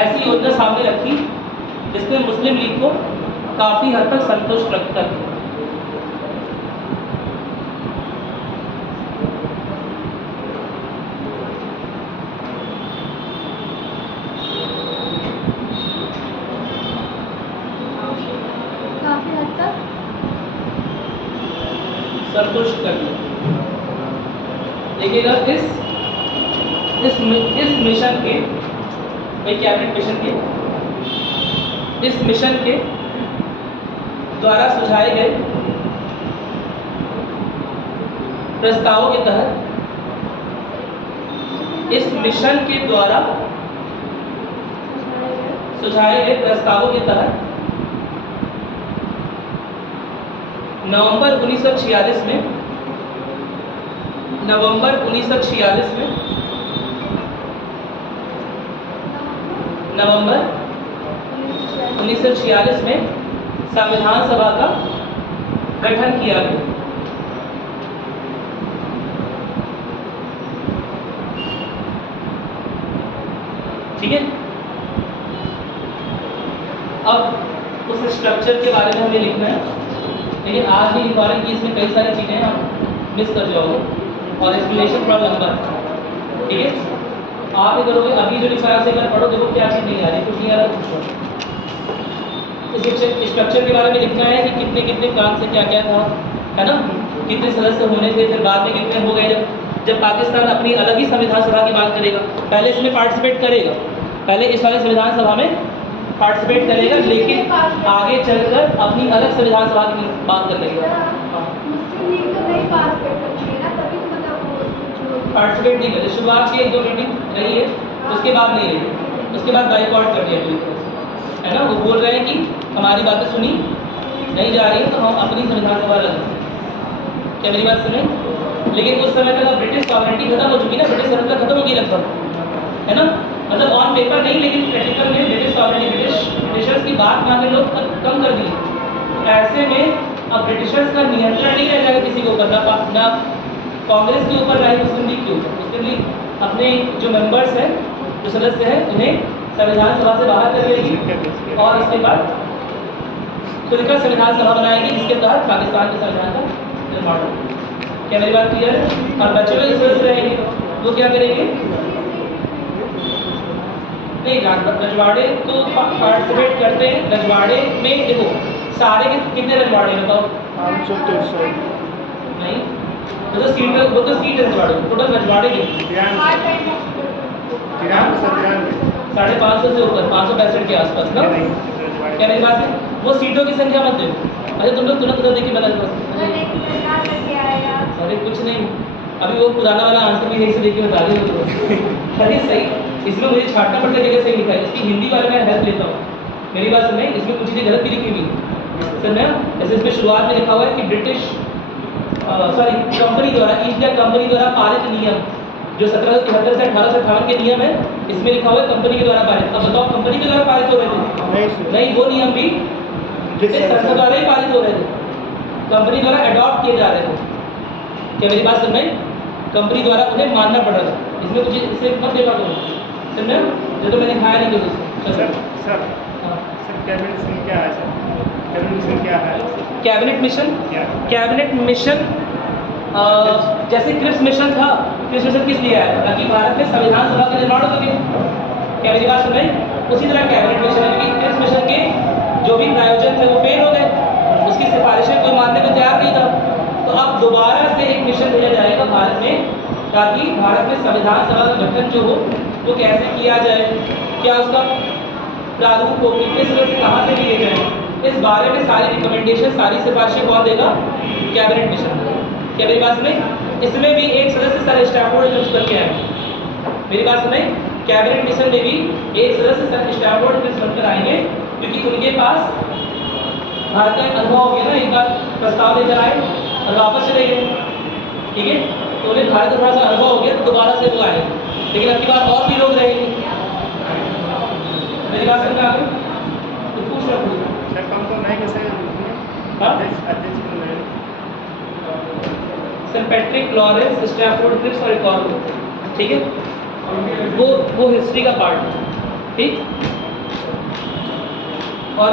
ऐसी योजना सामने रखी जिसने मुस्लिम लीग को काफी हद तक संतुष्ट कर दिया। संतुष्ट कर दिया। देखिएगा इस मिशन के, भाई कैबिनेट मिशन के, इस मिशन के द्वारा सुझाए गए प्रस्तावों के तहत, इस मिशन के द्वारा सुझाए गए प्रस्तावों के तहत नवंबर 1946 में नवंबर 1946 में संविधान सभा का गठन किया गया। ठीक है, अब उस स्ट्रक्चर के बारे में हमें लिखना है, लेकिन आज भी लिखवा रहे हैं कि इसमें कई सारी चीज़ें आप मिस कर जाओगे और एक्सप्लेनेशन थोड़ा लंबा है। ठीक है, आप ये करोगे, अभी जो लिखा है उसे अगर पढ़ो, देखो क्या चीज़ नहीं आ रही, कुछ नहीं आ रहा, कुछ इस स्ट्रक्चर के बारे में लिखना है कि कितने कितने काम से क्या क्या था, है ना, कितने सदस्य होने थे, फिर बाद में कितने हो गए जब पाकिस्तान अपनी अलग ही संविधान सभा की बात करेगा। पहले इसमें पार्टिसिपेट करेगा, पहले इस वाली संविधान सभा में पार्टिसिपेट करेगा, लेकिन आगे चलकर अपनी अलग संविधान सभा की बात कर लेगा। पार्टिसिपेट नहीं करे, शुरुआत की 1-2 मीटिंग रही है, उसके बाद नहीं रही, उसके बाद बाइकआउट कर दिया पूरी तरह से, है ना। वो बोल रहे हैं कि हमारी बातें सुनी नहीं जा रही है, तो हम अपनी संविधान सभा लगा। क्या मेरी बात सुने? लेकिन उस समय तक ब्रिटिश सॉवरेनिटी खत्म हो चुकी ना, ब्रिटिश सत्ता खत्म होगी लगभग, है ना। मतलब ऑन पेपर नहीं, लेकिन प्रैक्टिकल में ब्रिटिश सॉवरेनिटी, ब्रिटिशर्स की बात मानने लोग कम कर दिए। ऐसे में अब ब्रिटिशर्स का नियंत्रण नहीं रह जाएगा किसी के ऊपर, ना कांग्रेस के ऊपर, ना ही मुस्लिम लीग के ऊपर। उसके लिए अपने जो मेंबर्स हैं, जो सदस्य हैं, उन्हें संविधान सभा से बाहर कर देगी और उसके बाद खुद का संविधान सभा बनाएगी, जिसके तहत पाकिस्तान के संविधान का निर्माण होगा। क्या मेरी बात क्लियर है? और बच्चे लोग जो सदस्य रहेंगे वो क्या करेंगे? नहीं, रजवाड़े तो पार्टिसिपेट करते हैं। रजवाड़े में देखो सारे कितने रजवाड़े बताओ? 500-300 नहीं, वो तो सीट रजवाड़े, टोटल रजवाड़े के 550 से ऊपर, 565 के आसपास ना। क्या मेरी बात है? वो सीटों की संख्या मत देखो। अच्छा तुम लोग तुरंत देखिए बदल, अरे कुछ नहीं, अभी वो पुराना वाला आंसर भी यही से देखिए बता रही हूँ। अरे सही, इसमें मुझे छाटना पड़ता है जगह सही लिखा है, इसकी हिंदी वाले में हेल्प लेता हूँ। मेरी बात सुनिए, इसमें कुछ चीज़ें गलत भी लिखी हुई सर ना। जैसे इसमें शुरुआत में लिखा हुआ है कि ब्रिटिश कंपनी द्वारा, ईस्ट इंडिया कंपनी द्वारा पारित नियम, जो 1773 से 1858 के नियम है, इसमें लिखा हुआ है कंपनी के द्वारा पारित। अब बताओ कंपनी के द्वारा पारित हो रहे थे? नहीं, वो नियम भी संसद द्वारा ही पारित हो रहे थे, कंपनी द्वारा अडॉप्ट किए जा रहे थे। क्या मेरी बात सुन रहे? कंपनी द्वारा उन्हें मानना पड़ रहा था। इसमें कुछ इसे मत देखा करो, सुन रहे हो? जो तो मैंने खाया नहीं कुछ। सर कैबिनेट मिशन क्या है सर? कैबिनेट मिशन क्या है? कैबिनेट मिशन, कैबिनेट मिशन जैसे क्रिप्स मिशन था, क्रिप्स मिशन किस लिए आया? ताकि भारत में संविधान सभा का निर्माण हो सके। क्या मेरी बात सुन रहे? उसी तरह कैबिनेट मिशन है, क्योंकि क्रिप्स मिशन के जो भी प्रायोजन थे वो फेल हो गए, उसकी सिफारिशें कोई मानने को तैयार नहीं था। तो अब दोबारा से एक मिशन भेजा जाएगा भारत में, ताकि भारत में संविधान सभा का गठन जो हो वो कैसे किया जाए, क्या उसका प्रारूप हो, कितने सदस्य कहाँ से लिए जाए, इस बारे में सारी रिकमेंडेशन, सारी सिफारिशें कौन देगा? Cabinet mission. क्या मेरी बात सुने? इसमें भी एक सदस्य सर स्टैफोर्ड यूज करके आएंगे। मेरी बात सुने? कैबिनेट मिशन में भी एक सदस्य सर स्टैफोर्ड यूज करके आएंगे, क्योंकि उनके पास भारत का अनुभव हो गया ना, एक बार प्रस्ताव लेकर आए और वापस चले गए। ठीक है, तो उन्हें भारत का थोड़ा सा अनुभव हो गया, तो दोबारा से वो आए, लेकिन अब की बार और भी लोग रहेंगे। मेरी बात समझ आ गई? तो पूछ रहा सर कम तो नहीं कैसे अध्यक्ष बन रहे? Sir Patrick Lawrence, Stafford Cripps और एक और लोग। ठीक है, वो हिस्ट्री का पार्ट है। ठीक, और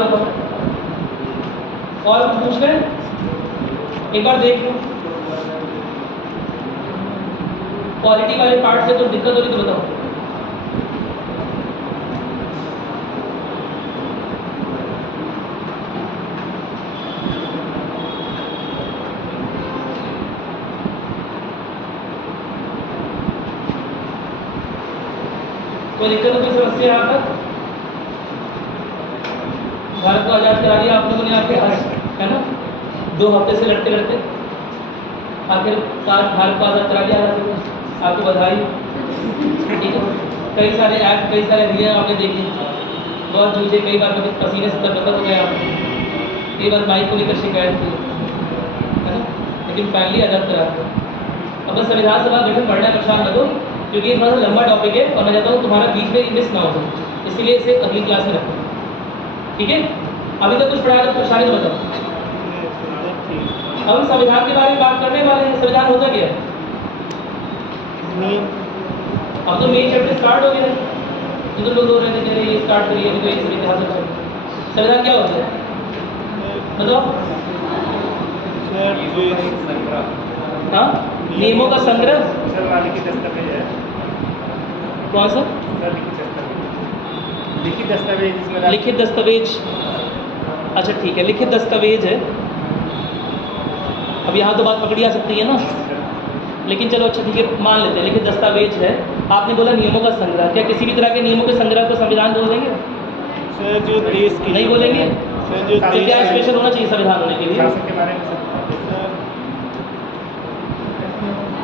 पूछ रहे हैं, एक बार देख लो क्वालिटी वाले पार्ट से तो दिक्कत हो रही तो बताओ। कोई दिक्कत कोई समस्या यहाँ तक? भारत को आज़ाद करा दिया आप लोगों ने आपके पास, है ना? 2 हफ्ते से लड़ते लड़ते आखिरकार भारत को आज़ाद करा दिया आपको बधाई। ठीक है, कई सारे ऐप कई सारे वीडियो आपने देखे, बहुत जूझे, कई बार कभी पसीने से तरबतर हो गए आप, कई बार माइक को लेकर शिकायत की, है ना? लेकिन फाइनली आज़ाद करा दिया। अब बस संविधान सभा गठन पढ़ना है, परेशान न दो, क्योंकि ये थोड़ा सा लंबा टॉपिक है और मैं चाहता हूँ तुम्हारा बीच में मिस ना हो जाए, इसलिए इसे अगली क्लास में रखो। ठीक है, अभी तक कुछ पढ़ाया तो परेशानी तो बताओ। अब हम संविधान के बारे में बात करने वाले हैं। संविधान होता क्या है? अब तो मेन चैप्टर स्टार्ट हो गया है, तो लोग बोल रहे थे कि ये स्टार्ट करिए, अभी तो ये सब इतिहास अच्छा है। संविधान क्या होता है बताओ? हाँ, नियमों का संग्रह। सर लिखित दस्तावेज है। कौन सा? सर लिखित दस्तावेज जिसमें लिखित दस्तावेज। अच्छा ठीक है, लिखित दस्तावेज है। अब यहाँ तो बात पकड़ी आ सकती है ना, लेकिन चलो अच्छा ठीक है, मान लेते हैं लिखित दस्तावेज है। आपने बोला नियमों का संग्रह, क्या किसी भी तरह के नियमों के संग्रह को संविधान बोल देंगे? सर जो देश की नहीं बोलेंगे? सर जो तो क्या स्पेशल होना चाहिए संविधान होने के लिए? शासन के बारे में सर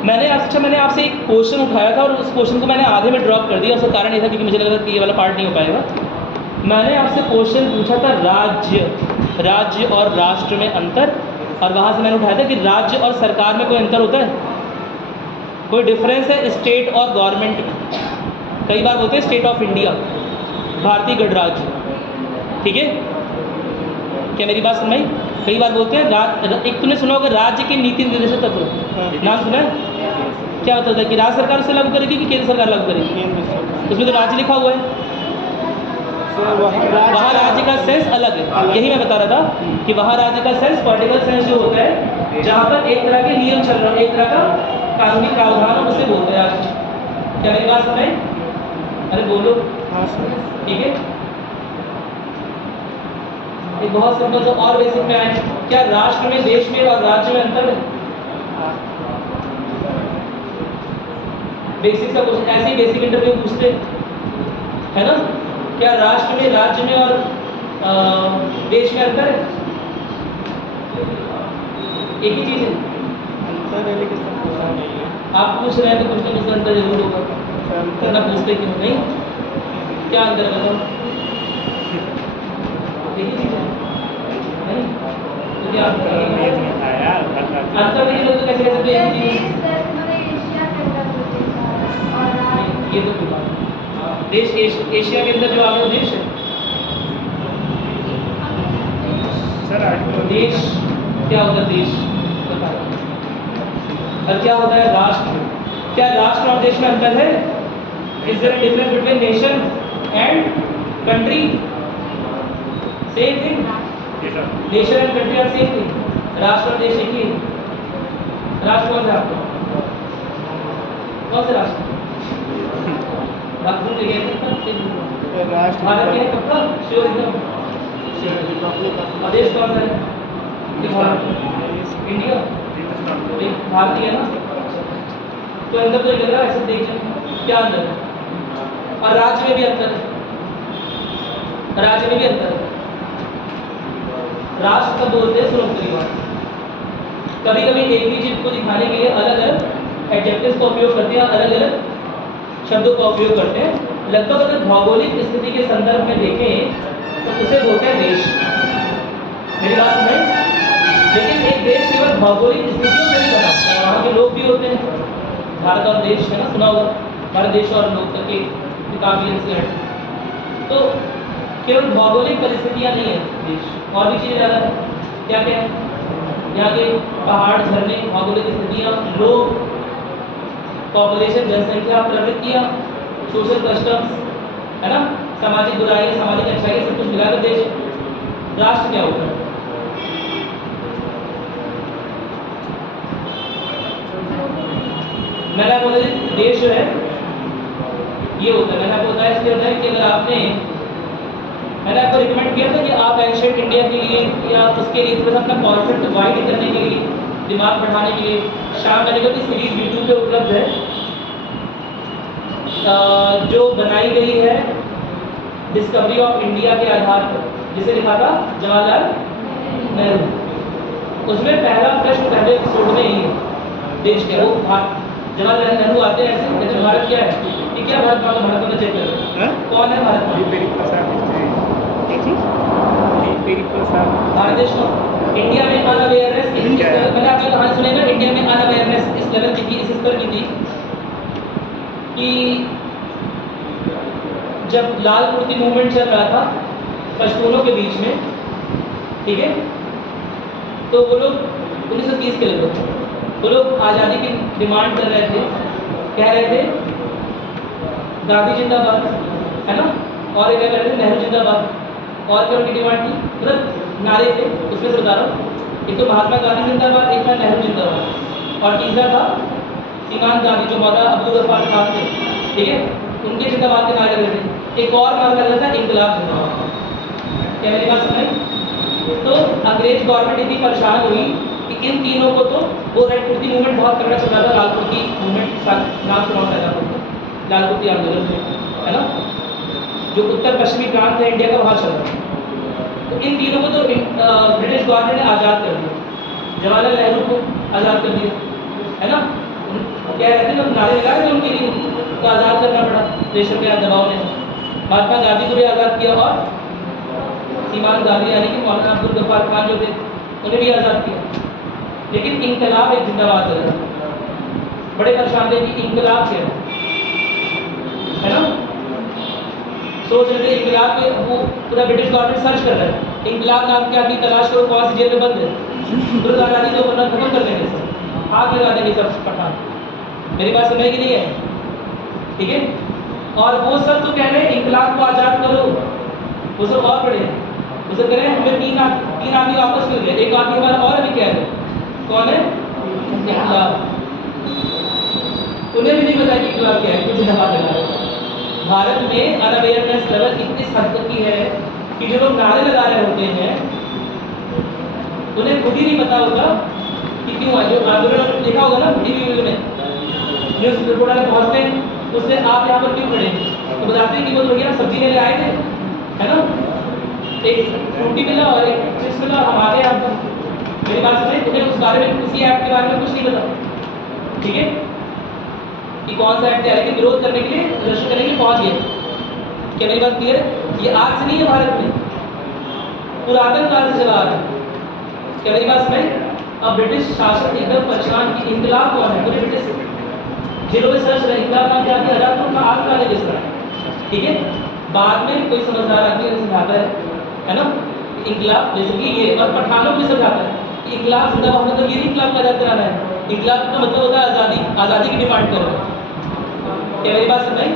मैंने आपसे एक क्वेश्चन उठाया था और उस क्वेश्चन को मैंने आधे में ड्रॉप कर दिया। उसका कारण ये था क्योंकि मुझे लगा कि ये वाला पार्ट नहीं हो पाएगा। मैंने आपसे क्वेश्चन पूछा था राज्य और राष्ट्र में अंतर, और वहाँ से मैंने उठाया था कि राज्य और सरकार में कोई अंतर होता है? कोई डिफरेंस है स्टेट और गवर्नमेंट में? कई बार बोलते हैं स्टेट ऑफ इंडिया, भारतीय गणराज्य। ठीक है, क्या मेरी बात सुनाई? कई बार बोलते हैं एक तुमने सुना होगा राज्य के नीति निर्देशक तत्व, नाम सुना है? क्या होता है कि राज्य सरकार उसे लागू करेगी कि केंद्र सरकार लागू करेगी? उसमें तो राज्य लिखा हुआ है। वहाँ राज्य का सेंस अलग है, यही मैं बता रहा था कि वहाँ राज्य का सेंस पॉलिटिकल सेंस जो होता है, जहाँ पर एक तरह के नियम चल रहा है, एक तरह का कानूनी प्रावधान उसे बोलते हैं राज्य। क्या मेरी बात सुनाई? अरे बोलो। ठीक है, एक बहुत सिंपल सा और बेसिक में आए, क्या राष्ट्र में, देश में और राज्य में अंतर है? बेसिक सा क्वेश्चन, ऐसे ही बेसिक इंटरव्यू पूछते है ना? क्या राष्ट्र में, राज्य में और देश में अंतर है? एक ही चीज है। आप पूछ रहे हैं तो कुछ ना कुछ अंतर जरूर होगा, करना पूछते क्यों नहीं? क्या अंतर है बताओ? एक ही चीज है नहीं? तो क्या अंतर नहीं लोग तो कैसे कहते हैं? ये तो कोई बात नहीं। देश एशिया के अंदर जो आपका देश है, सर देश क्या होता है? देश और क्या होता है? राष्ट्र। क्या राष्ट्र और देश में अंतर है? Is there a difference between nation and country? Same thing. Nation and country are same thing. राष्ट्र और देश एक ही है। राष्ट्र कौन सा आपका? कौन से राष्ट्र? भारत के कब तक श्योर एकदम? देश कौन सा है? इंडिया। भारतीय है ना? तो अंदर तो लग रहा है ऐसे देख लें क्या अंदर है। और राज्य में भी अंतर है, राज्य में भी अंतर है। राष्ट्र कब बोलते हैं? सुनो मेरी बात, कभी कभी एक ही चीज को दिखाने के लिए अलग अलग एडजेक्टिव्स का उपयोग करते हैं, अलग अलग शब्दों का उपयोग करते हैं। लगभग अगर भौगोलिक स्थिति के संदर्भ में देखें तो उसे बोलते हैं देश। मेरी बात सुने? लेकिन एक देश केवल भौगोलिक स्थितियों से नहीं बना, वहाँ के लोग भी होते हैं। भारत और देश है ना, सुना होगा, भारत देश और लोग करके काफी इंसिडेंट। तो केवल भौगोलिक परिस्थितियाँ नहीं है देश, और भी चीज़ें ज़्यादा है। क्या क्या है? यहाँ के पहाड़, झरने, भौगोलिक स्थितियाँ, लोग, पॉपुलेशन, जनसंख्या, प्रवृत्तियाँ, सोशल कस्टम्स, है ना, सामाजिक बुराई, सामाजिक अच्छाई, सब कुछ मिलाकर देश। राष्ट्र क्या होता है? मैंने आपको बोला देश जो है ये होता है। मैंने आपको बताया इसलिए होता है कि अगर आपने, मैंने आपको रिकमेंड किया था कि आप एंशिएंट इंडिया के लिए या उसके लिए थोड़ा अपना कॉन्सेप्ट वाइड करने के लिए, दिमाग बढ़ाने के लिए, शाम मैंने कहा कि सीरीज यूट्यूब पे उपलब्ध है, जो बनाई गई है डिस्कवरी ऑफ इंडिया के आधार पर, जिसे लिखा था जवाहरलाल नेहरू, उसमें पहला प्रश्न पहले एपिसोड में ही है देश के, वो जवाहरलाल नेहरू आते हैं ऐसे कहते हैं भारत क्या है, ये क्या भारत माता, भारत माता चेक करो कौन है भारत माता, भारत देश को इंडिया में अनअवेयरनेस, मैंने आपने कहानी सुनी ना, इंडिया में अनअवेयरनेस इस लेवल की थी, इस स्तर की थी कि जब लाल कुर्ती मूवमेंट चल रहा था पश्तूनों के बीच में, ठीक है, तो वो लोग 1930 के लगभग वो लोग आज़ादी की डिमांड कर रहे थे, कह रहे थे गांधी जिंदाबाद, है ना, और क्या कह रहे थे नेहरू जिंदाबाद, और क्या उनकी डिमांड थी, मतलब नारे थे, उसमें से बता रहा हूँ, एक तो महात्मा गांधी जिंदाबाद, एक था नेहरू जिंदाबाद, और तीसरा था सीमांत गांधी जो मौलाना अब्दुल गफ्फार खान थे, ठीक है, उनके जिंदाबाद के नारे लग रहे थे। एक और नारा लग रहा था इंकलाब जिंदाबाद। क्या मेरी बात सुनाई? तो अंग्रेज गवर्नमेंट इतनी परेशान हुई कि इन तीनों को, तो वो रेड कुर्ती मूवमेंट बहुत तगड़ा चल रहा था, लाल कुर्ती मूवमेंट नाम सुना पैदा होता, लाल कुर्ती आंदोलन में, है ना, जो उत्तर पश्चिमी प्रांत है इंडिया का वहाँ चल रहा था। तो इन तीनों को तो ब्रिटिश गवर्नमेंट ने आज़ाद कर दिया, जवाहरलाल नेहरू को आज़ाद कर दिया, है ना, क्या कहते हैं नारे लगाए थे उनके लिए, तो आज़ाद करना पड़ा प्रेशर के दबाव ने। महात्मा गांधी को भी आज़ाद किया और सीमांत गांधी यानी कि मौलाना अब्दुल गफ्फार खान जो थे उन्हें भी आज़ाद किया। लेकिन इंकलाब एक जिंदाबाद चल रहा, बड़े परेशान थे कि इंकलाब क्या है ना, सोच रहे थे इंकलाब के, वो पूरा ब्रिटिश गवर्नमेंट सर्च कर रहा है इंकलाब नाम की आदमी तलाश करो, कौन सी जेल में बंद है, दुर्गा गांधी को बनना खत्म कर देंगे, आग लगा देंगे सब पठान। मेरी बात समझ की नहीं है, ठीक है, और वो सब तो कह रहे हैं इंकलाब को आज़ाद करो, वो सब और बड़े हैं, वो सब कह रहे हैं हमें तीन आदमी वापस मिल गए, एक आदमी हमारा और अभी कह रहे कौन है, इंकलाब। उन्हें भी नहीं पता कि इंकलाब क्या है, कुछ जवाब लगा रहे। भारत में अनअवेयरनेस लेवल इतनी हद तक की है कि जो लोग नारे लगा रहे होते हैं उन्हें खुद ही नहीं पता होगा कि क्यों है। जो आंदोलन देखा होगा ना टीवी में, न्यूज़ रिपोर्टर पहुँचते हैं उससे आप यहाँ पर क्यों खड़े हैं, तो बताते हैं कि वो भैया सब्जी लेने आए थे, है ना, एक फ्रूटी मिला और एक चिप्स मिला, हमारे यहाँ पर। मेरी बात सुनिए, तुम्हें उस बारे में, उसी ऐप के बारे में कुछ नहीं पता, ठीक है, कि कौन सा ऐप तैयारी के विरोध करने के लिए प्रदर्शन करने के लिए पहुँच गए। क्या मेरी बात क्लियर है? ये आज से नहीं है, भारत में पुरातन काल से चला आ रहा है। क्या मेरी बात सुनाई? अब ब्रिटिश शासन एकदम परेशान कि इंकलाब कौन है, पूरे ब्रिटिश जिलों में सर्च रहे इंकलाब नाम क्या आदमी आजाद, तो उनका आग लगा किस तरह, ठीक है। बाद में कोई समझदार आदमी समझाता है ना, इंकलाब जैसे कि ये, और पठानों को भी समझाता है कि इंकलाब जिंदाबाद मतलब ये नहीं इंकलाब का आज़ाद कराना है, इंकलाब का मतलब होता है आज़ादी की डिमांड करो। क्या मेरी बात सुनाई?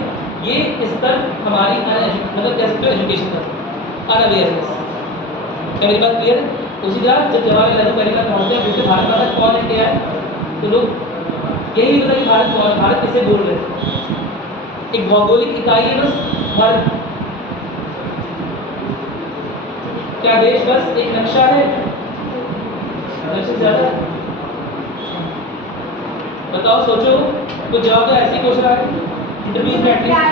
ये स्तर हमारी मतलब कह सकते हो एजुकेशन का अनअवेयरनेस। क्या मेरी बात क्लियर है? उसी तरह जब जवाहरलाल नेहरू पहली बार पहुँचते हैं फिर से भारत माता कौन है क्या है, तो लोग यही नहीं पता कि भारत कौन, भारत किसे बोल रहे हैं। एक भौगोलिक इकाई है बस भारत, क्या देश बस एक नक्शा है, नक्शे ज़्यादा? बताओ, सोचो, कुछ जवाब तो ऐसे ही क्वेश्चन आए इंटरव्यूज में एटलीस्ट।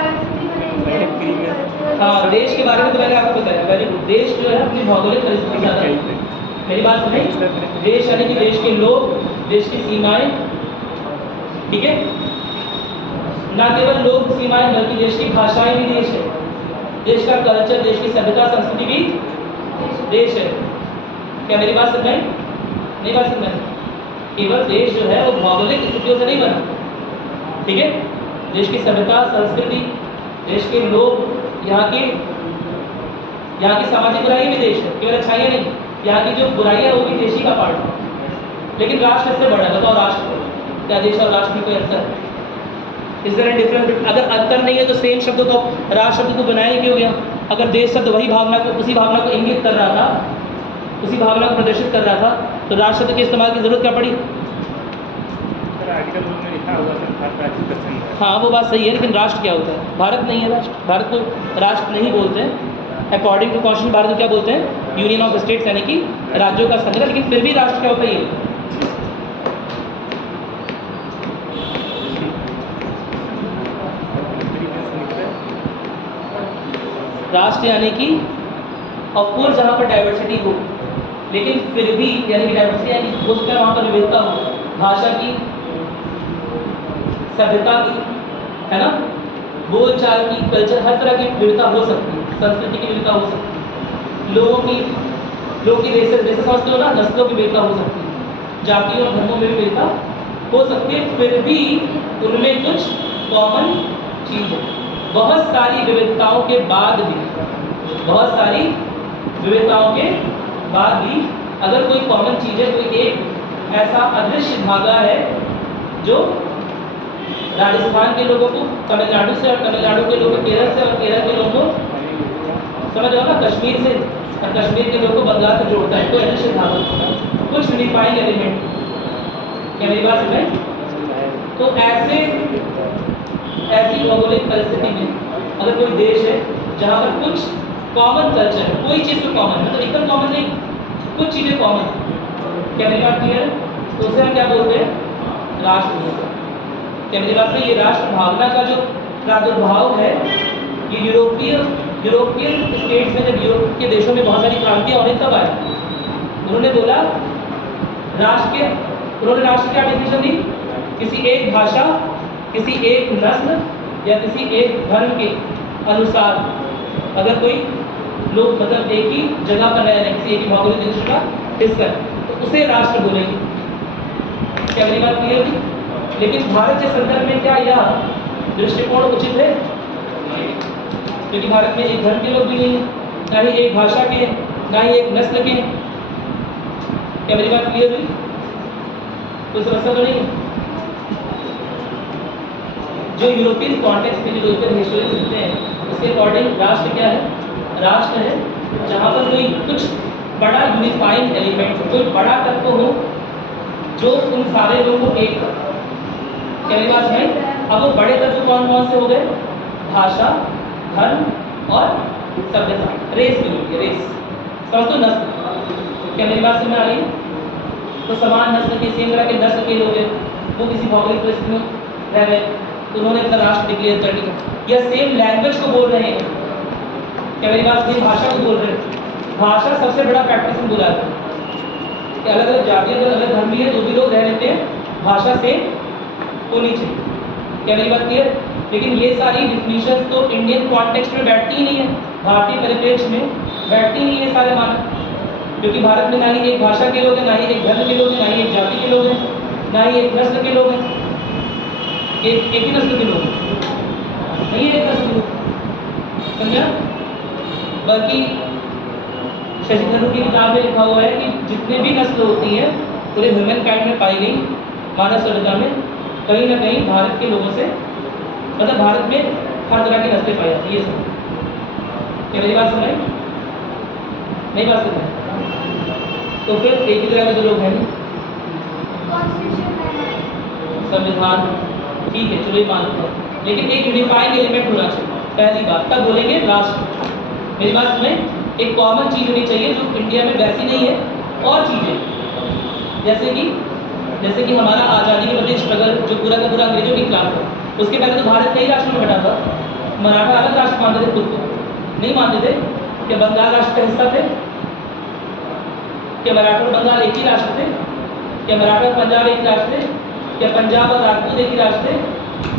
हाँ, देश के बारे में तो मैंने आपको बताया, वेरी गुड। देश जो है अपनी भौगोलिक परिस्थिति ज़्यादा, मेरी बात सुनिए, देश यानी कि देश के लोग, देश की सीमाएं, ठीक है, ना केवल लोग सीमाएं बल्कि देश की भाषाएं भी देश है, देश का कल्चर, देश की सभ्यता संस्कृति भी देश है। क्या मेरी बात समझ नहीं? बात समझ? केवल देश जो है वो भौगोलिक स्थितियों से नहीं बना, ठीक है, देश की सभ्यता संस्कृति, देश के लोग, यहाँ की सामाजिक बुराई भी देश है, केवल अच्छाइयाँ नहीं, यहाँ की जो बुराई है वो भी देश ही का पार्ट है। लेकिन राष्ट्र इससे बड़ा है, बताओ राष्ट्र क्या, देश और राष्ट्र में कोई अंतर है? Is there any difference? अगर अंतर नहीं है तो सेम शब्द को, राष्ट्र शब्द को बनाया क्यों गया? अगर देश शब्द वही भावना को, उसी भावना को इंगित कर रहा था, उसी भावना को प्रदर्शित कर रहा था, तो राष्ट्र शब्द के इस्तेमाल की जरूरत क्या पड़ी? हाँ, वो बात सही है, लेकिन राष्ट्र क्या होता है? भारत नहीं है राष्ट्र, भारत को राष्ट्र नहीं बोलते हैं। अकॉर्डिंग टू कॉन्स्टिट्यूशन भारत को क्या बोलते हैं? यूनियन ऑफ स्टेट्स, यानी कि राज्यों का संग्रह। लेकिन फिर भी राष्ट्र क्या होता है? ये राष्ट्र यानी कि ऑफकोर्स जहाँ पर डाइवर्सिटी हो, लेकिन फिर भी यानी कि डाइवर्सिटी यानी हो सकता है वहाँ पर विविधता हो, भाषा की, सभ्यता की, है ना, बोलचाल की, कल्चर, हर तरह की विविधता हो सकती है, संस्कृति की विविधता हो सकती है, लोगों की रेसेस, जैसे समझते हो ना, नस्लों की विविधता हो सकती है, जातियों और धर्मों में भी विविधता हो सकती है, फिर भी उनमें कुछ कॉमन चीज़ है। बहुत सारी विविधताओं के बाद भी, बहुत सारी विविधताओं के बाद भी अगर कोई कॉमन चीज़ है, कोई एक ऐसा अदृश्य धागा है जो राजस्थान के लोगों को तमिलनाडु से, और तमिलनाडु के लोगों को केरल से, और केरल के लोगों को समझ रहे हो ना कश्मीर से, और कश्मीर के लोगों को बंगाल से जोड़ता है, कोई अदृश्य धागा, कुछ यूनिफाइंग एलिमेंट। क्या मेरी बात समझ? तो ऐसी भौगोलिक परिस्थिति में अगर कोई देश है जहाँ पर कुछ कॉमन कल्चर है, कोई चीज़ तो कॉमन, मतलब एकदम कॉमन नहीं, कुछ चीज़ें कॉमन, क्या मेरी बात क्लियर है? तो उसे हम क्या बोलते हैं? राष्ट्र बोलते हैं। क्या मेरी बात में ये राष्ट्र भावना का जो प्रादुर्भाव है, ये यूरोपियन स्टेट्स में, जब यूरोप के देशों में बहुत सारी क्रांतियाँ होने तब आए, उन्होंने बोला उन्होंने राष्ट्र क्या डेफिनेशन दी? किसी एक भाषा, किसी एक नस्ल या किसी एक धर्म के अनुसार अगर कोई लोग मतलब एक ही जगह पर रह रहे हैं, किसी एक ही भौगोलिक देश का हिस्सा है, तो उसे राष्ट्र बोलेंगे। क्या मेरी बात क्लियर थी? लेकिन भारत के संदर्भ में क्या यह दृष्टिकोण उचित है? क्योंकि भारत में एक धर्म के लोग भी नहीं है, ना ही एक भाषा के, ना ही एक नस्ल के। क्या मेरी बात क्लियर हुई? कोई समस्या तो नहीं? जो यूरोपियन कॉन्टेक्स्ट में, जो यूरोपियन हिस्टोरियंस लिखते हैं, उसके अकॉर्डिंग राष्ट्र क्या है? राष्ट्र है जहाँ पर कोई कुछ बड़ा यूनिफाइंग एलिमेंट, कोई बड़ा तत्व हो जो उन सारे लोगों को एक। क्या मेरी बात है? अब वो बड़े तत्व कौन कौन से हो गए? भाषा, धर्म और सभ्यता, रेस भी होती है, रेस समझ तो, नस्ल। क्या मेरी बात समझ आ रही है? तो समान नस्ल के, सेम तरह के नस्ल के लोग हैं, वो किसी भौगोलिक परिस्थिति में रह रहे, तो उन्होंने अपना राष्ट्र डिक्लेयर कर दिया, या सेम लैंग्वेज को बोल रहे हैं। क्या मेरी बात? सेम भाषा को बोल रहे हैं। भाषा सबसे बड़ा फैक्टर से बोला जाता है कि अलग अलग जाति, अलग अलग धर्म भी है, जो भी लोग रह लेते हैं, भाषा से होनी चाहिए। क्या मेरी बात क्लियर? लेकिन ये सारी डिफिनीशन तो इंडियन कॉन्टेक्स्ट में बैठती ही नहीं है, भारतीय परिप्रेक्ष्य में बैठती नहीं है सारे मानक, क्योंकि भारत में ना ही एक भाषा के लोग हैं, ना ही एक धर्म के लोग हैं, ना ही एक जाति के लोग हैं, ना ही एक नस्ल के लोग हैं। एक ही नस्ल के लोग नहीं है, एक नस्ल के लोग, समझा? बल्कि शशि थरूर की किताब में लिखा हुआ है कि जितने भी नस्ल होती हैं पूरे ह्यूमन काइंड में पाई गई मानव सभ्यता में, कहीं ना कहीं भारत के लोगों से, मतलब भारत में हर तरह की नस्लें पाई जाती है। ये सब क्या मेरी बात सुन रहे? नहीं बात सुन रहे? तो फिर एक ही तरह के जो लोग हैं, संविधान ठीक है, चलो ये मानते हैं, लेकिन एक यूनिफाइंग एलिमेंट होना चाहिए। पहली बात तब बोलेंगे राष्ट्र। मेरी बात सुने, एक कॉमन चीज़ होनी चाहिए जो इंडिया में वैसी नहीं है, और चीज़ें जैसे कि हमारा आज़ादी के प्रति स्ट्रगल जो पूरा का पूरा अंग्रेजों के खिलाफ है, उसके पहले तो भारत कई राष्ट्रों में बटा था। मराठा अलग राष्ट्र मानते थे खुद को, नहीं मानते थे कि बंगाल राष्ट्र का हिस्सा थे, क्या मराठा और बंगाल एक ही राष्ट्र थे? क्या मराठा और पंजाब एक ही राष्ट्र थे? क्या पंजाब और राजपूत एक ही राष्ट्र थे?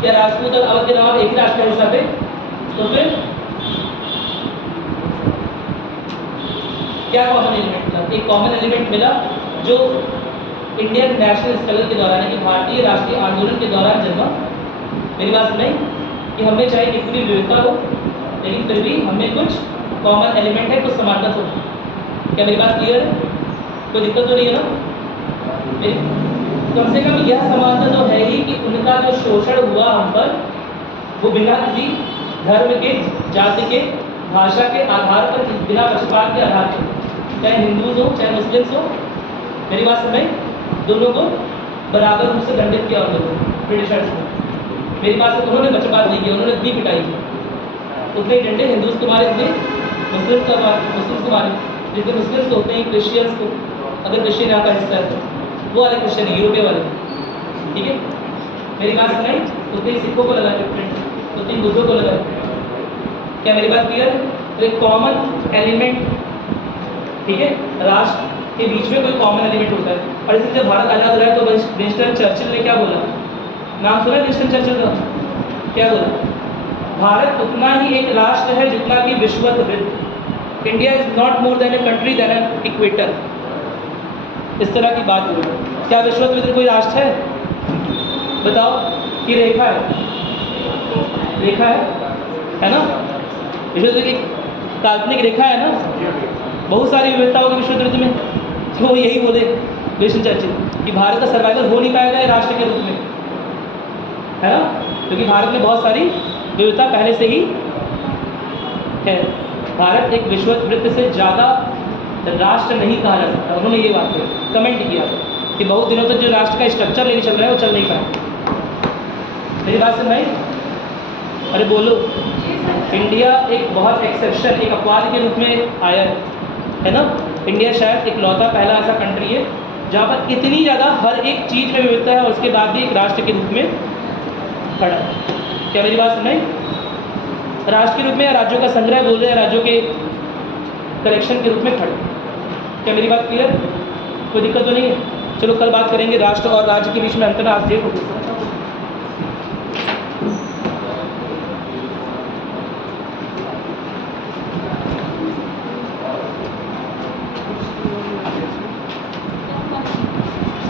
क्या राजपूत और अवध के नवाब एक ही राष्ट्र का हिस्सा थे? तो फिर क्या कॉमन एलिमेंट मिला? एक कॉमन एलिमेंट मिला जो इंडियन नेशनल स्ट्रगल के दौरान, कि भारतीय राष्ट्रीय आंदोलन के दौरान जन्मा। मेरी बात सुनाई कि हमें चाहे कितनी विविधता हो, लेकिन फिर भी हमें कुछ कॉमन एलिमेंट है, कुछ समानता हो। क्या मेरी बात क्लियर है? कोई दिक्कत तो नहीं है ना? कम से कम यह समानता तो है ही कि उनका जो शोषण हुआ हम पर, वो बिना किसी धर्म के, जाति के, भाषा के आधार पर, बिना पक्षपात के आधार पर, चाहे हिंदूज हो चाहे मुस्लिम्स हो, मेरी बात समझ, दोनों को बराबर रूप से दंडित किया उन्होंने, ब्रिटिशर्स ने। मेरी बात से उन्होंने पक्षपात नहीं किया, उन्होंने इतनी पिटाई की, उतने डंडे हिंदूज को मारे, उतने मुस्लिम्स को मारे, जितने मुस्लिम्स को होते हैं क्रिश्चियंस को, अगर क्रिश्चियन यहाँ का हिस्सा है वो वाले क्रिश्चियन है, यूरोपीय वाले, ठीक है? मेरी बात सुनाई, उतने सिखों को लगा, उतने बुद्धों को लगा। क्या मेरी बात क्लियर है? तो एक कॉमन एलिमेंट, ठीक है, राष्ट्र के बीच में कोई कॉमन एलिमेंट होता है। और इसलिए जब भारत आज़ाद हो रहा है तो विंस्टन चर्चिल ने क्या बोला, नाम सुना है विंस्टन चर्चिल का? क्या बोला? भारत उतना ही एक राष्ट्र है जितना कि विषुवत वृत्त। India is not more than a country than an equator. इस तरह की बात हुई। क्या विषुवत वृत्त कोई राष्ट्र है? बताओ। कि रेखा है, रेखा है ना? विषुवत वृत्त एक काल्पनिक रेखा है ना? बहुत सारी विविधता होगी विश्व वृत्त में। तो वो यही बोले विंस्टन चर्चिल कि भारत का सर्वाइवल हो नहीं पाएगा ये राष्ट्र के रूप में, है ना? क्योंकि भारत में बहुत सारी विविधता पहले से ही है। भारत एक विश्व वृत्त से ज़्यादा राष्ट्र नहीं कहा जा सकता। उन्होंने ये बात कमेंट किया कि बहुत दिनों तक जो राष्ट्र का स्ट्रक्चर लेके चल रहा है वो चल नहीं पाया। मेरी बात सुन भाई, अरे बोलो। इंडिया एक बहुत एक्सेप्शन, एक अपवाद के रूप में आया है ना? इंडिया शायद इकलौता पहला ऐसा कंट्री है जहाँ पर इतनी ज़्यादा हर एक चीज़ में विविधता है और उसके बाद भी एक राष्ट्र के रूप में खड़ा है। क्या मेरी बात सुनाई? राष्ट्र के रूप में या राज्यों का संग्रह बोल रहे हैं, राज्यों के कलेक्शन के रूप में खड़ा। क्या मेरी बात क्लियर? कोई दिक्कत तो नहीं है? चलो कल बात करेंगे राष्ट्र और राज्य के बीच में अंतर। आज देखो